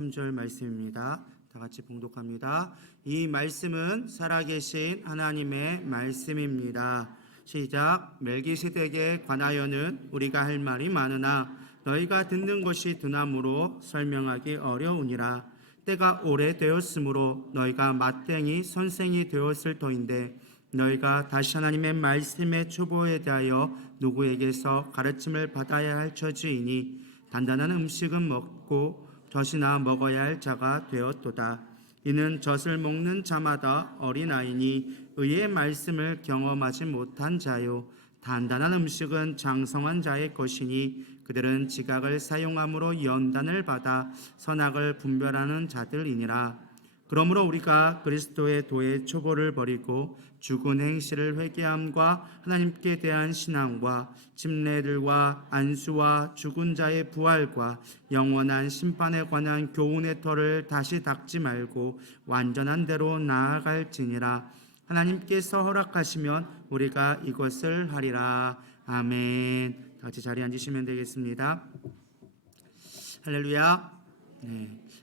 3절 말씀입니다. 다 같이 봉독합니다. 이 말씀은 살아계신 하나님의 말씀입니다. 시작. 멜기세덱에 관하여는 우리가 할 말이 많으나 너희가 듣는 것이 드나므로 설명하기 어려우니라. 때가 오래되었으므로 너희가 마땅히 선생이 되었을 터인데 너희가 다시 하나님의 말씀의 초보에 대하여 누구에게서 가르침을 받아야 할 처지이니 단단한 음식은 먹고 젖이나 먹어야 할 자가 되었도다. 이는 젖을 먹는 자마다 어린아이니 의의 말씀을 경험하지 못한 자요. 단단한 음식은 장성한 자의 것이니 그들은 지각을 사용함으로 연단을 받아 선악을 분별하는 자들이니라. 그러므로 우리가 그리스도의 도의 초보를 버리고 죽은 행실을 회개함과 하나님께 대한 신앙과 침례들과 안수와 죽은 자의 부활과 영원한 심판에 관한 교훈의 터를 다시 닦지 말고 완전한 대로 나아갈지니라. 하나님께서 허락하시면 우리가 이것을 하리라. 아멘. 다 같이 자리에 앉으시면 되겠습니다. 할렐루야.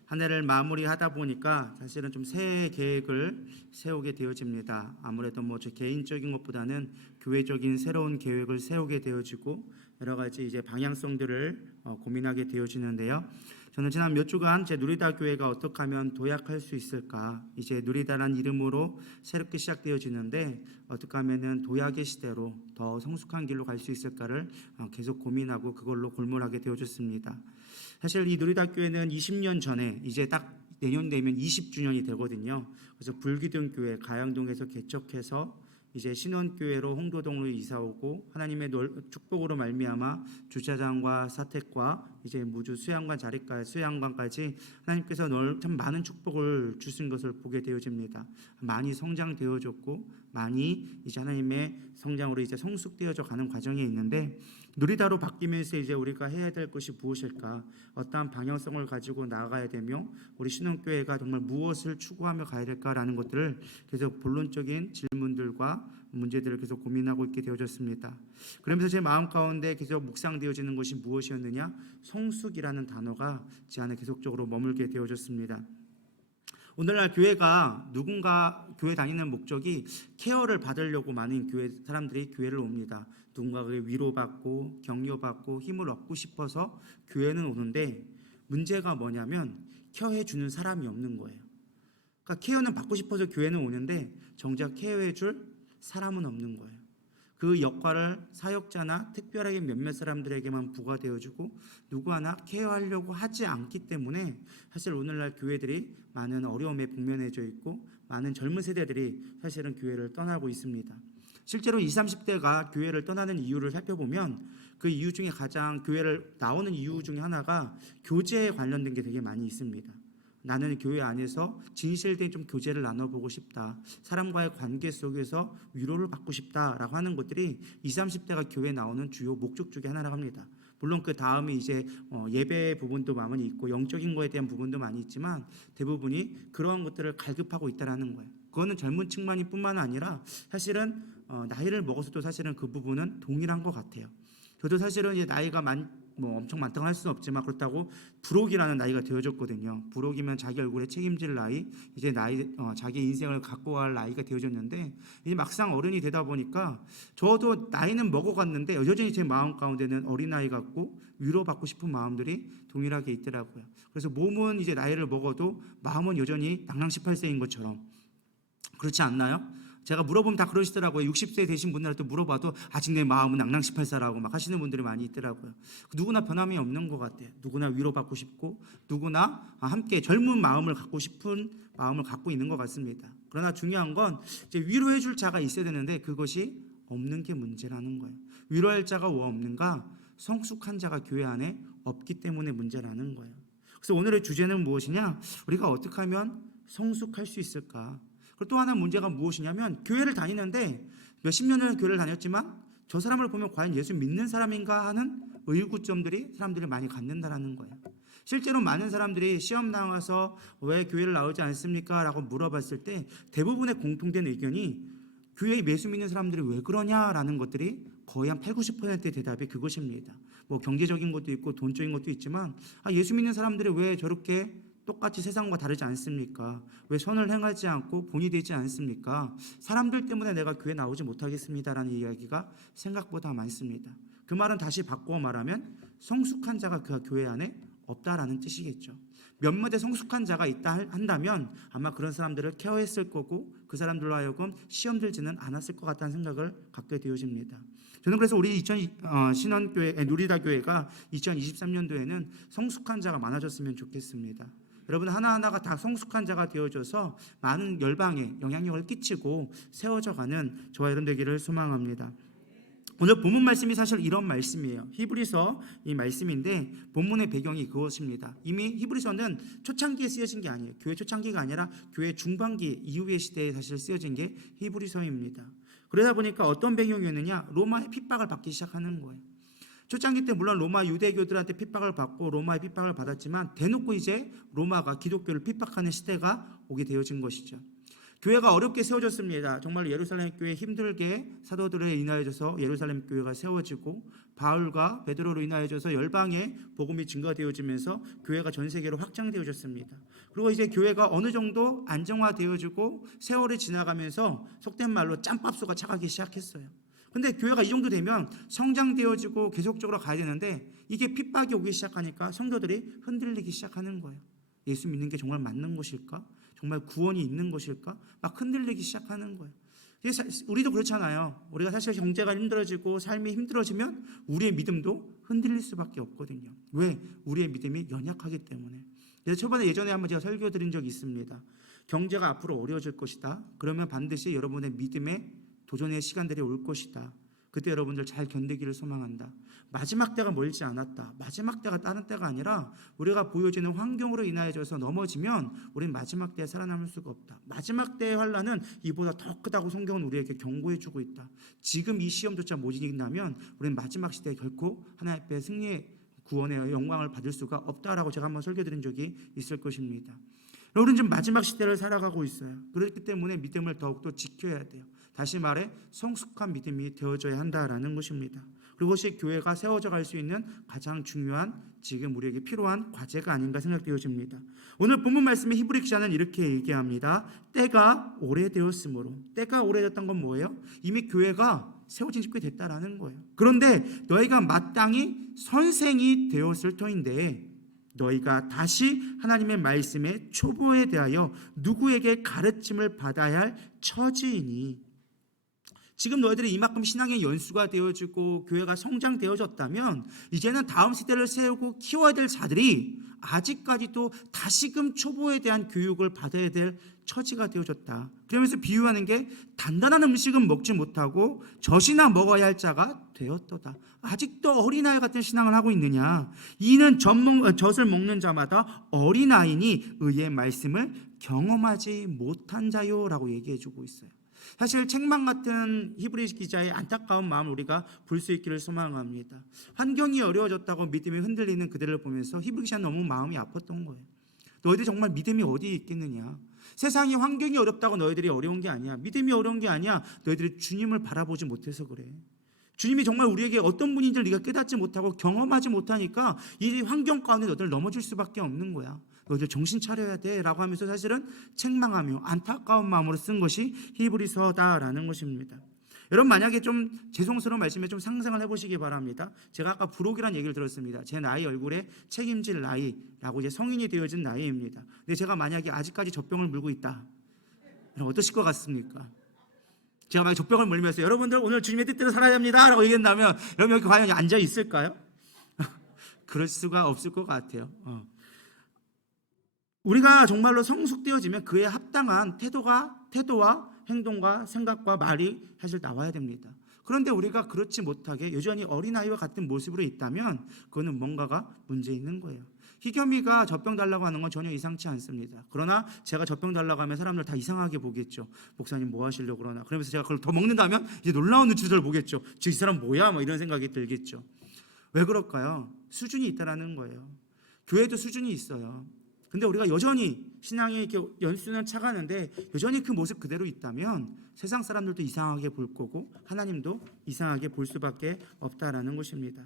한 해를 마무리하다 보니까 사실은 좀 새해 계획을 세우게 되어집니다. 아무래도 제 개인적인 것보다는 교회적인 새로운 계획을 세우게 되어지고 여러 가지 이제 방향성들을 고민하게 되어지는데요. 저는 지난 몇 주간 제 누리다 교회가 어떻게 하면 도약할 수 있을까, 이제 누리다란 이름으로 새롭게 시작되어지는데 어떻게 하면은 도약의 시대로 더 성숙한 길로 갈 수 있을까를 계속 고민하고 그걸로 골몰하게 되어졌습니다. 사실 이 누리다 교회는 20년 전에 이제 딱 내년 되면 20주년이 되거든요. 그래서 불기둥 교회 가양동에서 개척해서 이제 신원교회로 홍도동으로 이사오고 하나님의 축복으로 말미암아 주차장과 사택과 이제 무주 수양관까지 하나님께서 참 많은 축복을 주신 것을 보게 되어집니다. 많이 성장되어졌고 많이 이제 하나님의 성장으로 이제 성숙되어져 가는 과정에 있는데, 누리다로 바뀌면서 이제 우리가 해야 될 것이 무엇일까, 어떠한 방향성을 가지고 나아가야 되며 우리 신원교회가 정말 무엇을 추구하며 가야 될까라는 것들을 계속 본론적인 질문들과 문제들을 계속 고민하고 있게 되어졌습니다. 그러면서 제 마음 가운데 계속 묵상되어지는 것이 무엇이었느냐, 성숙이라는 단어가 제 안에 계속적으로 머물게 되어졌습니다. 오늘날 교회가 누군가 교회 다니는 목적이 케어를 받으려고 많은 교회 사람들이 교회를 옵니다. 누군가에게 위로받고 격려받고 힘을 얻고 싶어서 교회는 오는데, 문제가 뭐냐면 케어해주는 사람이 없는 거예요. 그러니까 케어는 받고 싶어서 교회는 오는데 정작 케어해줄 사람은 없는 거예요. 그 역할을 사역자나 특별하게 몇몇 사람들에게만 부과되어주고 누구 하나 케어하려고 하지 않기 때문에 사실 오늘날 교회들이 많은 어려움에 직면해져 있고 많은 젊은 세대들이 사실은 교회를 떠나고 있습니다. 실제로 20, 30대가 교회를 떠나는 이유를 살펴보면 그 이유 중에 가장, 교회를 나오는 이유 중에 하나가 교제에 관련된 게 되게 많이 있습니다. 나는 교회 안에서 진실된 좀 교제를 나눠보고 싶다, 사람과의 관계 속에서 위로를 받고 싶다라고 하는 것들이 20, 30대가 교회에 나오는 주요 목적 중에 하나라고 합니다. 물론 그 다음에 이제 예배 부분도 많이 있고 영적인 거에 대한 부분도 많이 있지만 대부분이 그러한 것들을 갈급하고 있다는 거예요. 그거는 젊은 층만이 뿐만 아니라 사실은 나이를 먹어서도 사실은 그 부분은 동일한 것 같아요. 저도 사실은 이제 나이가 엄청 많다고 할 수는 없지만 그렇다고 불혹이라는 나이가 되어졌거든요. 불혹이면 자기 얼굴에 책임질 나이, 이제 자기 인생을 갖고 갈 나이가 되어졌는데, 이제 막상 어른이 되다 보니까 저도 나이는 먹어갔는데 여전히 제 마음 가운데는 어린아이 같고 위로받고 싶은 마음들이 동일하게 있더라고요. 그래서 몸은 이제 나이를 먹어도 마음은 여전히 낭낭 18세인 것처럼, 그렇지 않나요? 제가 물어보면 다 그러시더라고요. 60세 되신 분들한테 물어봐도 아직 내 마음은 낭낭 18세라고 막 하시는 분들이 많이 있더라고요. 누구나 변함이 없는 것 같아요. 누구나 위로받고 싶고 누구나 함께 젊은 마음을 갖고 싶은 마음을 갖고 있는 것 같습니다. 그러나 중요한 건 이제 위로해 줄 자가 있어야 되는데 그것이 없는 게 문제라는 거예요. 위로할 자가 왜 없는가? 성숙한 자가 교회 안에 없기 때문에 문제라는 거예요. 그래서 오늘의 주제는 무엇이냐? 우리가 어떻게 하면 성숙할 수 있을까? 그리고 또 하나 문제가 무엇이냐면, 교회를 다니는데 몇십 년을 교회를 다녔지만 저 사람을 보면 과연 예수 믿는 사람인가 하는 의구점들이 사람들이 많이 갖는다라는 거예요. 실제로 많은 사람들이 시험 나와서 왜 교회를 나오지 않습니까? 라고 물어봤을 때 대부분의 공통된 의견이 교회에 예수 믿는 사람들이 왜 그러냐라는 것들이 거의 한 8, 90%의 대답이 그것입니다. 경제적인 것도 있고 돈적인 것도 있지만 예수 믿는 사람들이 왜 저렇게 똑같이 세상과 다르지 않습니까? 왜 선을 행하지 않고 본이 되지 않습니까? 사람들 때문에 내가 교회 나오지 못하겠습니다라는 이야기가 생각보다 많습니다. 그 말은 다시 바꾸어 말하면 성숙한 자가 그 교회 안에 없다라는 뜻이겠죠. 몇몇의 성숙한 자가 있다 한다면 아마 그런 사람들을 케어했을 거고 그 사람들로 하여금 시험 들지는 않았을 것 같다는 생각을 갖게 되어집니다. 저는 그래서 우리 신원교회 누리다 교회가 2023년도에는 성숙한 자가 많아졌으면 좋겠습니다. 여러분 하나하나가 다 성숙한 자가 되어져서 많은 열방에 영향력을 끼치고 세워져가는 저와 여러분 되기를 소망합니다. 오늘 본문 말씀이 사실 이런 말씀이에요. 히브리서 이 말씀인데 본문의 배경이 그것입니다. 이미 히브리서는 초창기에 쓰여진 게 아니에요. 교회 초창기가 아니라 교회 중반기 이후의 시대에 사실 쓰여진 게 히브리서입니다. 그러다 보니까 어떤 배경이었느냐, 로마의 핍박을 받기 시작하는 거예요. 초창기 때 물론 로마 유대교들한테 핍박을 받고 로마의 핍박을 받았지만 대놓고 이제 로마가 기독교를 핍박하는 시대가 오게 되어진 것이죠. 교회가 어렵게 세워졌습니다. 정말 예루살렘 교회 힘들게 사도들에 인하여져서 예루살렘 교회가 세워지고 바울과 베드로로 인하여져서 열방에 복음이 증가되어지면서 교회가 전 세계로 확장되어졌습니다. 그리고 이제 교회가 어느 정도 안정화되어지고 세월이 지나가면서 속된 말로 짬밥수가 차가기 시작했어요. 근데 교회가 이 정도 되면 성장되어지고 계속적으로 가야 되는데 이게 핍박이 오기 시작하니까 성도들이 흔들리기 시작하는 거예요. 예수 믿는 게 정말 맞는 것일까? 정말 구원이 있는 것일까? 막 흔들리기 시작하는 거예요. 우리도 그렇잖아요. 우리가 사실 경제가 힘들어지고 삶이 힘들어지면 우리의 믿음도 흔들릴 수밖에 없거든요. 왜? 우리의 믿음이 연약하기 때문에. 그래서 예전에 한번 제가 설교 드린 적이 있습니다. 경제가 앞으로 어려워질 것이다. 그러면 반드시 여러분의 믿음의 도전의 시간들이 올 것이다. 그때 여러분들 잘 견디기를 소망한다. 마지막 때가 멀지 않았다. 마지막 때가 다른 때가 아니라 우리가 보여지는 환경으로 인하여져서 넘어지면 우리는 마지막 때에 살아남을 수가 없다. 마지막 때의 환난은 이보다 더 크다고 성경은 우리에게 경고해주고 있다. 지금 이 시험조차 못 이긴다면 우리는 마지막 시대에 결코 하나님 앞에 승리의 구원의 영광을 받을 수가 없다라고 제가 한번 설교드린 적이 있을 것입니다. 우리는 지금 마지막 시대를 살아가고 있어요. 그렇기 때문에 믿음을 더욱더 지켜야 돼요. 다시 말해 성숙한 믿음이 되어져야 한다라는 것입니다. 그것이 교회가 세워져 갈 수 있는 가장 중요한 지금 우리에게 필요한 과제가 아닌가 생각되어집니다. 오늘 본문 말씀에 히브리 기자는 이렇게 얘기합니다. 때가 오래되었으므로. 때가 오래됐던 건 뭐예요? 이미 교회가 세워진 지 꽤 됐다라는 거예요. 그런데 너희가 마땅히 선생이 되었을 터인데 너희가 다시 하나님의 말씀의 초보에 대하여 누구에게 가르침을 받아야 할 처지이니. 지금 너희들이 이만큼 신앙의 연수가 되어지고 교회가 성장되어졌다면 이제는 다음 세대를 세우고 키워야 될 자들이 아직까지도 다시금 초보에 대한 교육을 받아야 될 처지가 되어졌다. 그러면서 비유하는 게 단단한 음식은 먹지 못하고 젖이나 먹어야 할 자가 되었도다. 아직도 어린아이 같은 신앙을 하고 있느냐? 이는 젖을 먹는 자마다 어린아이니 의의 말씀을 경험하지 못한 자요라고 얘기해주고 있어요. 사실 책망 같은 히브리 기자의 안타까운 마음을 우리가 볼 수 있기를 소망합니다. 환경이 어려워졌다고 믿음이 흔들리는 그들을 보면서 히브리 기자는 너무 마음이 아팠던 거예요. 너희들이 정말 믿음이 어디에 있겠느냐? 세상이 환경이 어렵다고 너희들이 어려운 게 아니야. 믿음이 어려운 게 아니야. 너희들이 주님을 바라보지 못해서 그래. 주님이 정말 우리에게 어떤 분인지를 네가 깨닫지 못하고 경험하지 못하니까 이 환경 가운데 너희들 넘어질 수밖에 없는 거야. 너희들 정신 차려야 돼 라고 하면서 사실은 책망하며 안타까운 마음으로 쓴 것이 히브리서다라는 것입니다. 여러분 만약에 좀 죄송스러운 말씀에 좀 상상을 해보시기 바랍니다. 제가 아까 부록이라는 얘기를 들었습니다. 제 나이 얼굴에 책임질 나이라고 이제 성인이 되어진 나이입니다. 근데 제가 만약에 아직까지 젖병을 물고 있다. 어떠실 것 같습니까? 제가 만약에 젖병을 물면서 여러분들 오늘 주님의 뜻대로 살아야 합니다 라고 얘기한다면 여러분 여기 과연 앉아 있을까요? 그럴 수가 없을 것 같아요. 우리가 정말로 성숙되어지면 그에 합당한 태도와 행동과 생각과 말이 사실 나와야 됩니다. 그런데 우리가 그렇지 못하게 여전히 어린아이와 같은 모습으로 있다면 그거는 뭔가가 문제 있는 거예요. 희겸이가 젖병 달라고 하는 건 전혀 이상치 않습니다. 그러나 제가 젖병 달라고 하면 사람들 다 이상하게 보겠죠. 목사님 뭐 하시려고 그러나. 그러면서 제가 그걸 더 먹는다면 이제 놀라운 눈치를 보겠죠. 이 사람 뭐야? 뭐 이런 생각이 들겠죠. 왜 그럴까요? 수준이 있다라는 거예요. 교회도 수준이 있어요. 근데 우리가 여전히 신앙의 이렇게 연수는 차가는데 여전히 그 모습 그대로 있다면 세상 사람들도 이상하게 볼 거고 하나님도 이상하게 볼 수밖에 없다라는 것입니다.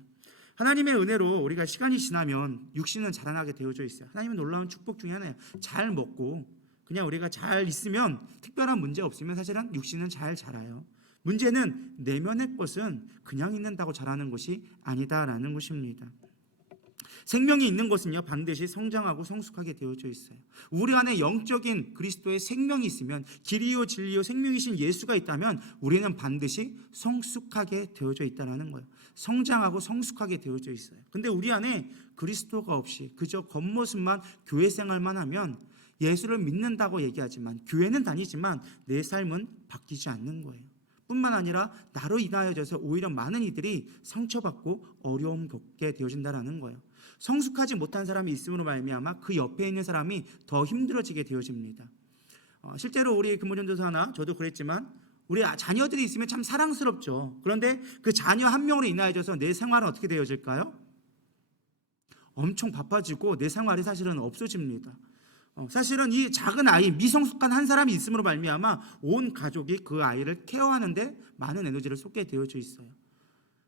하나님의 은혜로 우리가 시간이 지나면 육신은 자라나게 되어져 있어요. 하나님의 놀라운 축복 중에 하나예요. 잘 먹고 그냥 우리가 잘 있으면, 특별한 문제 없으면 사실은 육신은 잘 자라요. 문제는 내면의 것은 그냥 있는다고 자라는 것이 아니다라는 것입니다. 생명이 있는 것은요, 반드시 성장하고 성숙하게 되어져 있어요. 우리 안에 영적인 그리스도의 생명이 있으면, 길이요 진리요 생명이신 예수가 있다면 우리는 반드시 성숙하게 되어져 있다는 거예요. 성장하고 성숙하게 되어져 있어요. 근데 우리 안에 그리스도가 없이 그저 겉모습만 교회 생활만 하면, 예수를 믿는다고 얘기하지만, 교회는 다니지만 내 삶은 바뀌지 않는 거예요. 뿐만 아니라 나로 인하여져서 오히려 많은 이들이 상처받고 어려움 겪게 되어진다는 거예요. 성숙하지 못한 사람이 있음으로 말미암아 그 옆에 있는 사람이 더 힘들어지게 되어집니다. 실제로 우리 근무전도사나 저도 그랬지만 우리 자녀들이 있으면 참 사랑스럽죠. 그런데 그 자녀 한 명으로 인하여져서 내 생활은 어떻게 되어질까요? 엄청 바빠지고 내 생활이 사실은 없어집니다. 사실은 이 작은 아이, 미성숙한 한 사람이 있음으로 말미암아 온 가족이 그 아이를 케어하는데 많은 에너지를 쏟게 되어져 있어요.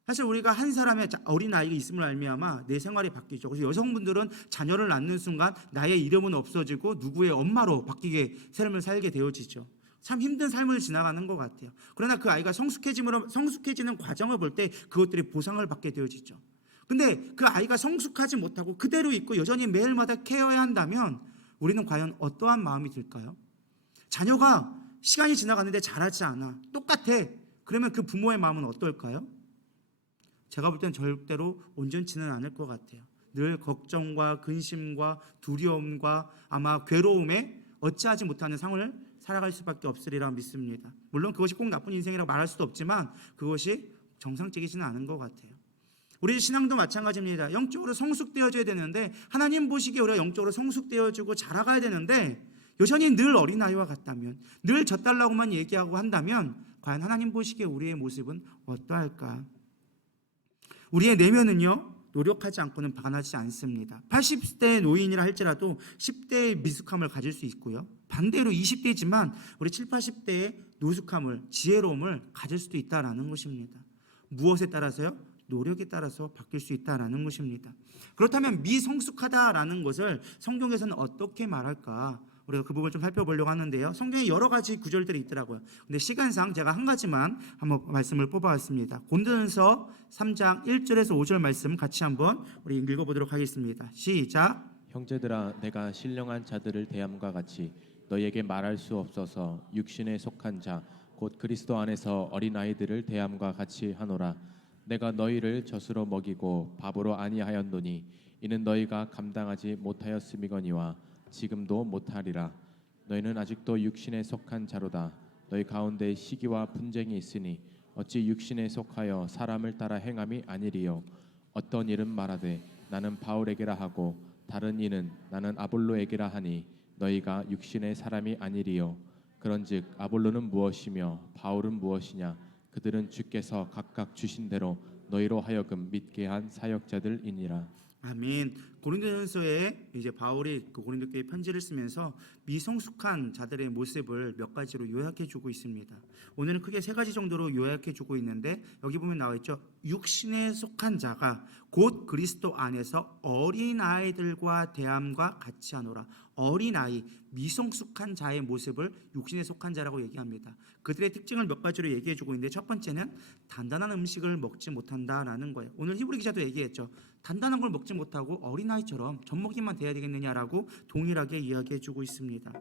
사실 우리가 한 사람의 어린 아이가 있음으로 말미암아 내 생활이 바뀌죠. 그래서 여성분들은 자녀를 낳는 순간 나의 이름은 없어지고 누구의 엄마로 바뀌게 삶을 살게 되어지죠. 참 힘든 삶을 지나가는 것 같아요. 그러나 그 아이가 성숙해지는 과정을 볼 때 그것들이 보상을 받게 되어지죠. 근데 그 아이가 성숙하지 못하고 그대로 있고 여전히 매일마다 케어해야 한다면 우리는 과연 어떠한 마음이 들까요? 자녀가 시간이 지나갔는데 잘하지 않아, 똑같아. 그러면 그 부모의 마음은 어떨까요? 제가 볼 땐 절대로 온전치는 않을 것 같아요. 늘 걱정과 근심과 두려움과 아마 괴로움에 어찌하지 못하는 상을 살아갈 수밖에 없으리라 믿습니다. 물론 그것이 꼭 나쁜 인생이라고 말할 수도 없지만 그것이 정상적이지는 않은 것 같아요. 우리 신앙도 마찬가지입니다. 영적으로 성숙되어져야 되는데, 하나님 보시기에 우리가 영적으로 성숙되어지고 자라가야 되는데 여전히 늘 어린아이와 같다면, 늘 젖달라고만 얘기하고 한다면 과연 하나님 보시기에 우리의 모습은 어떠할까? 우리의 내면은요, 노력하지 않고는 변하지 않습니다. 80대 노인이라 할지라도 10대의 미숙함을 가질 수 있고요, 반대로 20대지만 우리 7, 80대의 노숙함을, 지혜로움을 가질 수도 있다는 것입니다. 무엇에 따라서요? 노력에 따라서 바뀔 수 있다는 것입니다. 그렇다면 미성숙하다라는 것을 성경에서는 어떻게 말할까? 우리가 그 부분을 좀 살펴보려고 하는데요, 성경에 여러 가지 구절들이 있더라고요. 근데 시간상 제가 한 가지만 한번 말씀을 뽑아왔습니다. 고린도전서 3장 1절에서 5절 말씀 같이 한번 우리 읽어보도록 하겠습니다. 시작. 형제들아, 내가 신령한 자들을 대함과 같이 너희에게 말할 수 없어서 육신에 속한 자 곧 그리스도 안에서 어린아이들을 대함과 같이 하노라. 내가 너희를 젖으로 먹이고 밥으로 아니하였노니 이는 너희가 감당하지 못하였음이거니와 지금도 못하리라. 너희는 아직도 육신에 속한 자로다. 너희 가운데 시기와 분쟁이 있으니 어찌 육신에 속하여 사람을 따라 행함이 아니리요. 어떤 일은 말하되 나는 바울에게라 하고 다른 이는 나는 아볼로에게라 하니 너희가 육신의 사람이 아니리요. 그런즉 아볼로는 무엇이며 바울은 무엇이냐? 그들은 주께서 각각 주신 대로 너희로 하여금 믿게 한 사역자들이니라. 아멘. 고린도전서에 이제 바울이 그 고린도 교회 편지를 쓰면서 미성숙한 자들의 모습을 몇 가지로 요약해 주고 있습니다. 오늘은 크게 세 가지 정도로 요약해 주고 있는데, 여기 보면 나와 있죠. 육신에 속한 자가 곧 그리스도 안에서 어린아이들과 대함과 같이 하노라. 어린아이, 미성숙한 자의 모습을 육신에 속한 자라고 얘기합니다. 그들의 특징을 몇 가지로 얘기해 주고 있는데, 첫 번째는 단단한 음식을 먹지 못한다라는 거예요. 오늘 히브리 기자도 얘기했죠. 단단한 걸 먹지 못하고 어린아이처럼 젖먹이만 돼야 되겠느냐라고 동일하게 이야기해 주고 있습니다.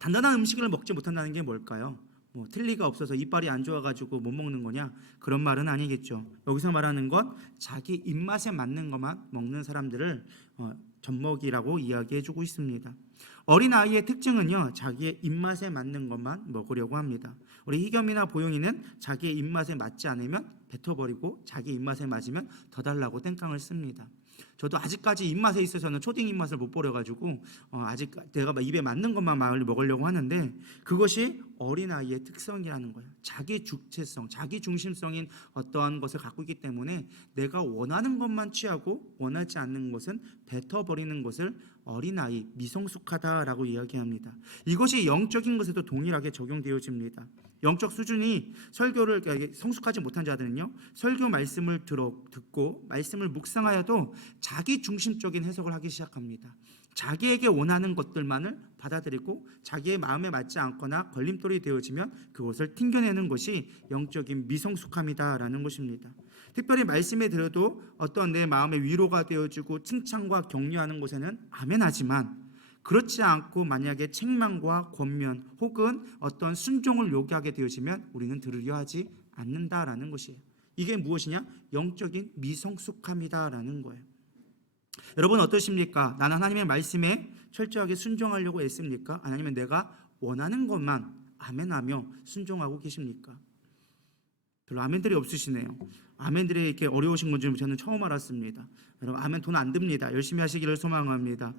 단단한 음식을 먹지 못한다는 게 뭘까요? 틀니가 없어서 이빨이 안 좋아가지고 못 먹는 거냐? 그런 말은 아니겠죠. 여기서 말하는 건 자기 입맛에 맞는 것만 먹는 사람들을 젖먹이라고 이야기해 주고 있습니다. 어린아이의 특징은요, 자기의 입맛에 맞는 것만 먹으려고 합니다. 우리 희겸이나 보영이는 자기의 입맛에 맞지 않으면 뱉어버리고 자기 입맛에 맞으면 더 달라고 땡깡을 씁니다. 저도 아직까지 입맛에 있어서는 초딩 입맛을 못 버려가지고 아직 내가 입에 맞는 것만 먹으려고 하는데, 그것이 어린아이의 특성이라는 거예요. 자기 주체성, 자기 중심성인 어떠한 것을 갖고 있기 때문에 내가 원하는 것만 취하고 원하지 않는 것은 뱉어버리는 것을 어린아이, 미성숙하다라고 이야기합니다. 이것이 영적인 것에도 동일하게 적용되어집니다. 영적 수준이 설교를 성숙하지 못한 자들은요, 설교 말씀을 듣고 말씀을 묵상하여도 자기 중심적인 해석을 하기 시작합니다. 자기에게 원하는 것들만을 받아들이고 자기의 마음에 맞지 않거나 걸림돌이 되어지면 그것을 튕겨내는 것이 영적인 미성숙함이다라는 것입니다. 특별히 말씀에 들어도 어떤 내 마음의 위로가 되어지고 칭찬과 격려하는 것에는 아멘하지만, 그렇지 않고 만약에 책망과 권면 혹은 어떤 순종을 요구하게 되어지면 우리는 들으려 하지 않는다라는 것이에요. 이게 무엇이냐? 영적인 미성숙함이다라는 거예요. 여러분 어떠십니까? 나는 하나님의 말씀에 철저하게 순종하려고 애씁니까? 아니면 내가 원하는 것만 아멘하며 순종하고 계십니까? 별로 아멘들이 없으시네요. 아멘들이 이렇게 어려우신 건지 저는 처음 알았습니다. 여러분 아멘 돈 안 듭니다. 열심히 하시기를 소망합니다.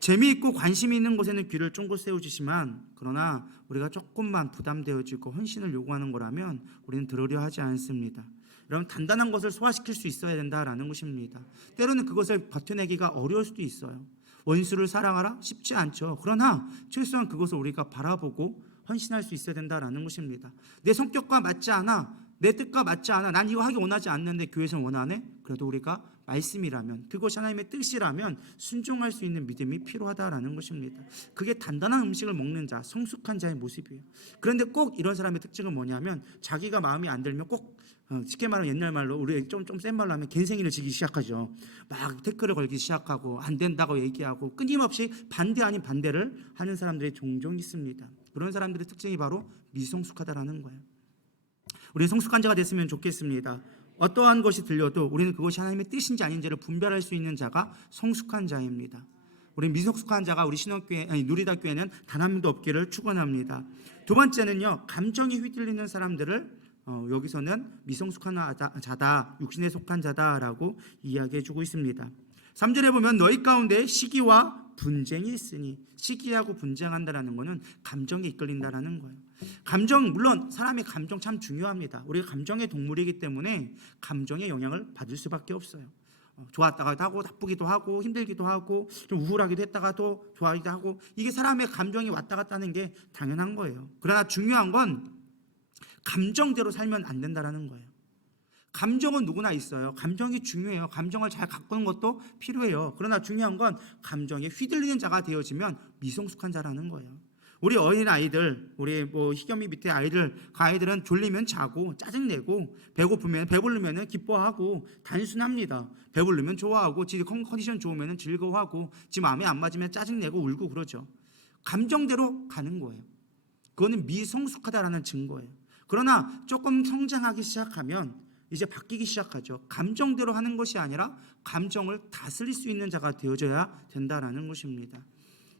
재미있고 관심이 있는 곳에는 귀를 쫑긋 세워주시지만, 그러나 우리가 조금만 부담되어지고 헌신을 요구하는 거라면 우리는 들으려 하지 않습니다. 여러분 단단한 것을 소화시킬 수 있어야 된다라는 것입니다. 때로는 그것을 버텨내기가 어려울 수도 있어요. 원수를 사랑하라? 쉽지 않죠. 그러나 최소한 그것을 우리가 바라보고 헌신할 수 있어야 된다라는 것입니다. 내 성격과 맞지 않아, 내 뜻과 맞지 않아, 난 이거 하기 원하지 않는데 교회에서는 원하네? 그래도 우리가 말씀이라면, 그것이 하나님의 뜻이라면 순종할 수 있는 믿음이 필요하다라는 것입니다. 그게 단단한 음식을 먹는 자, 성숙한 자의 모습이에요. 그런데 꼭 이런 사람의 특징은 뭐냐면, 자기가 마음이 안 들면 꼭 쉽게 말하면 옛날 말로, 우리 좀 센 말로 하면 갠생이를 지기 시작하죠. 막 태클을 걸기 시작하고 안 된다고 얘기하고 끊임없이 반대 아닌 반대를 하는 사람들이 종종 있습니다. 그런 사람들의 특징이 바로 미성숙하다라는 거예요. 우리 성숙한 자가 됐으면 좋겠습니다. 어떠한 것이 들려도 우리는 그것이 하나님의 뜻인지 아닌지를 분별할 수 있는 자가 성숙한 자입니다. 우리 미성숙한 자가 우리 신학교에, 누리다교회는 단 한 명도 없기를 축원합니다. 두 번째는요, 감정이 휘둘리는 사람들을 여기서는 미성숙한 자다, 육신에 속한 자다라고 이야기해주고 있습니다. 3절에 보면 너희 가운데 시기와 분쟁이 있으니, 시기하고 분쟁한다라는 것은 감정에 이끌린다라는 거예요. 감정, 물론 사람의 감정 참 중요합니다. 우리가 감정의 동물이기 때문에 감정의 영향을 받을 수밖에 없어요. 좋았다가도 하고 나쁘기도 하고 힘들기도 하고 좀 우울하기도 했다가도 좋아하기도 하고, 이게 사람의 감정이 왔다 갔다 하는 게 당연한 거예요. 그러나 중요한 건 감정대로 살면 안 된다라는 거예요. 감정은 누구나 있어요. 감정이 중요해요. 감정을 잘 가꾸는 것도 필요해요. 그러나 중요한 건 감정에 휘둘리는 자가 되어지면 미성숙한 자라는 거예요. 우리 어린 아이들, 우리 희겸이 밑에 아이들, 그 아이들은 졸리면 자고 짜증내고 배부르면 기뻐하고 단순합니다. 배부르면 좋아하고 지 컨디션 좋으면 즐거워하고 지 마음에 안 맞으면 짜증내고 울고 그러죠. 감정대로 가는 거예요. 그거는 미성숙하다라는 증거예요. 그러나 조금 성장하기 시작하면 이제 바뀌기 시작하죠. 감정대로 하는 것이 아니라 감정을 다스릴 수 있는 자가 되어져야 된다라는 것입니다.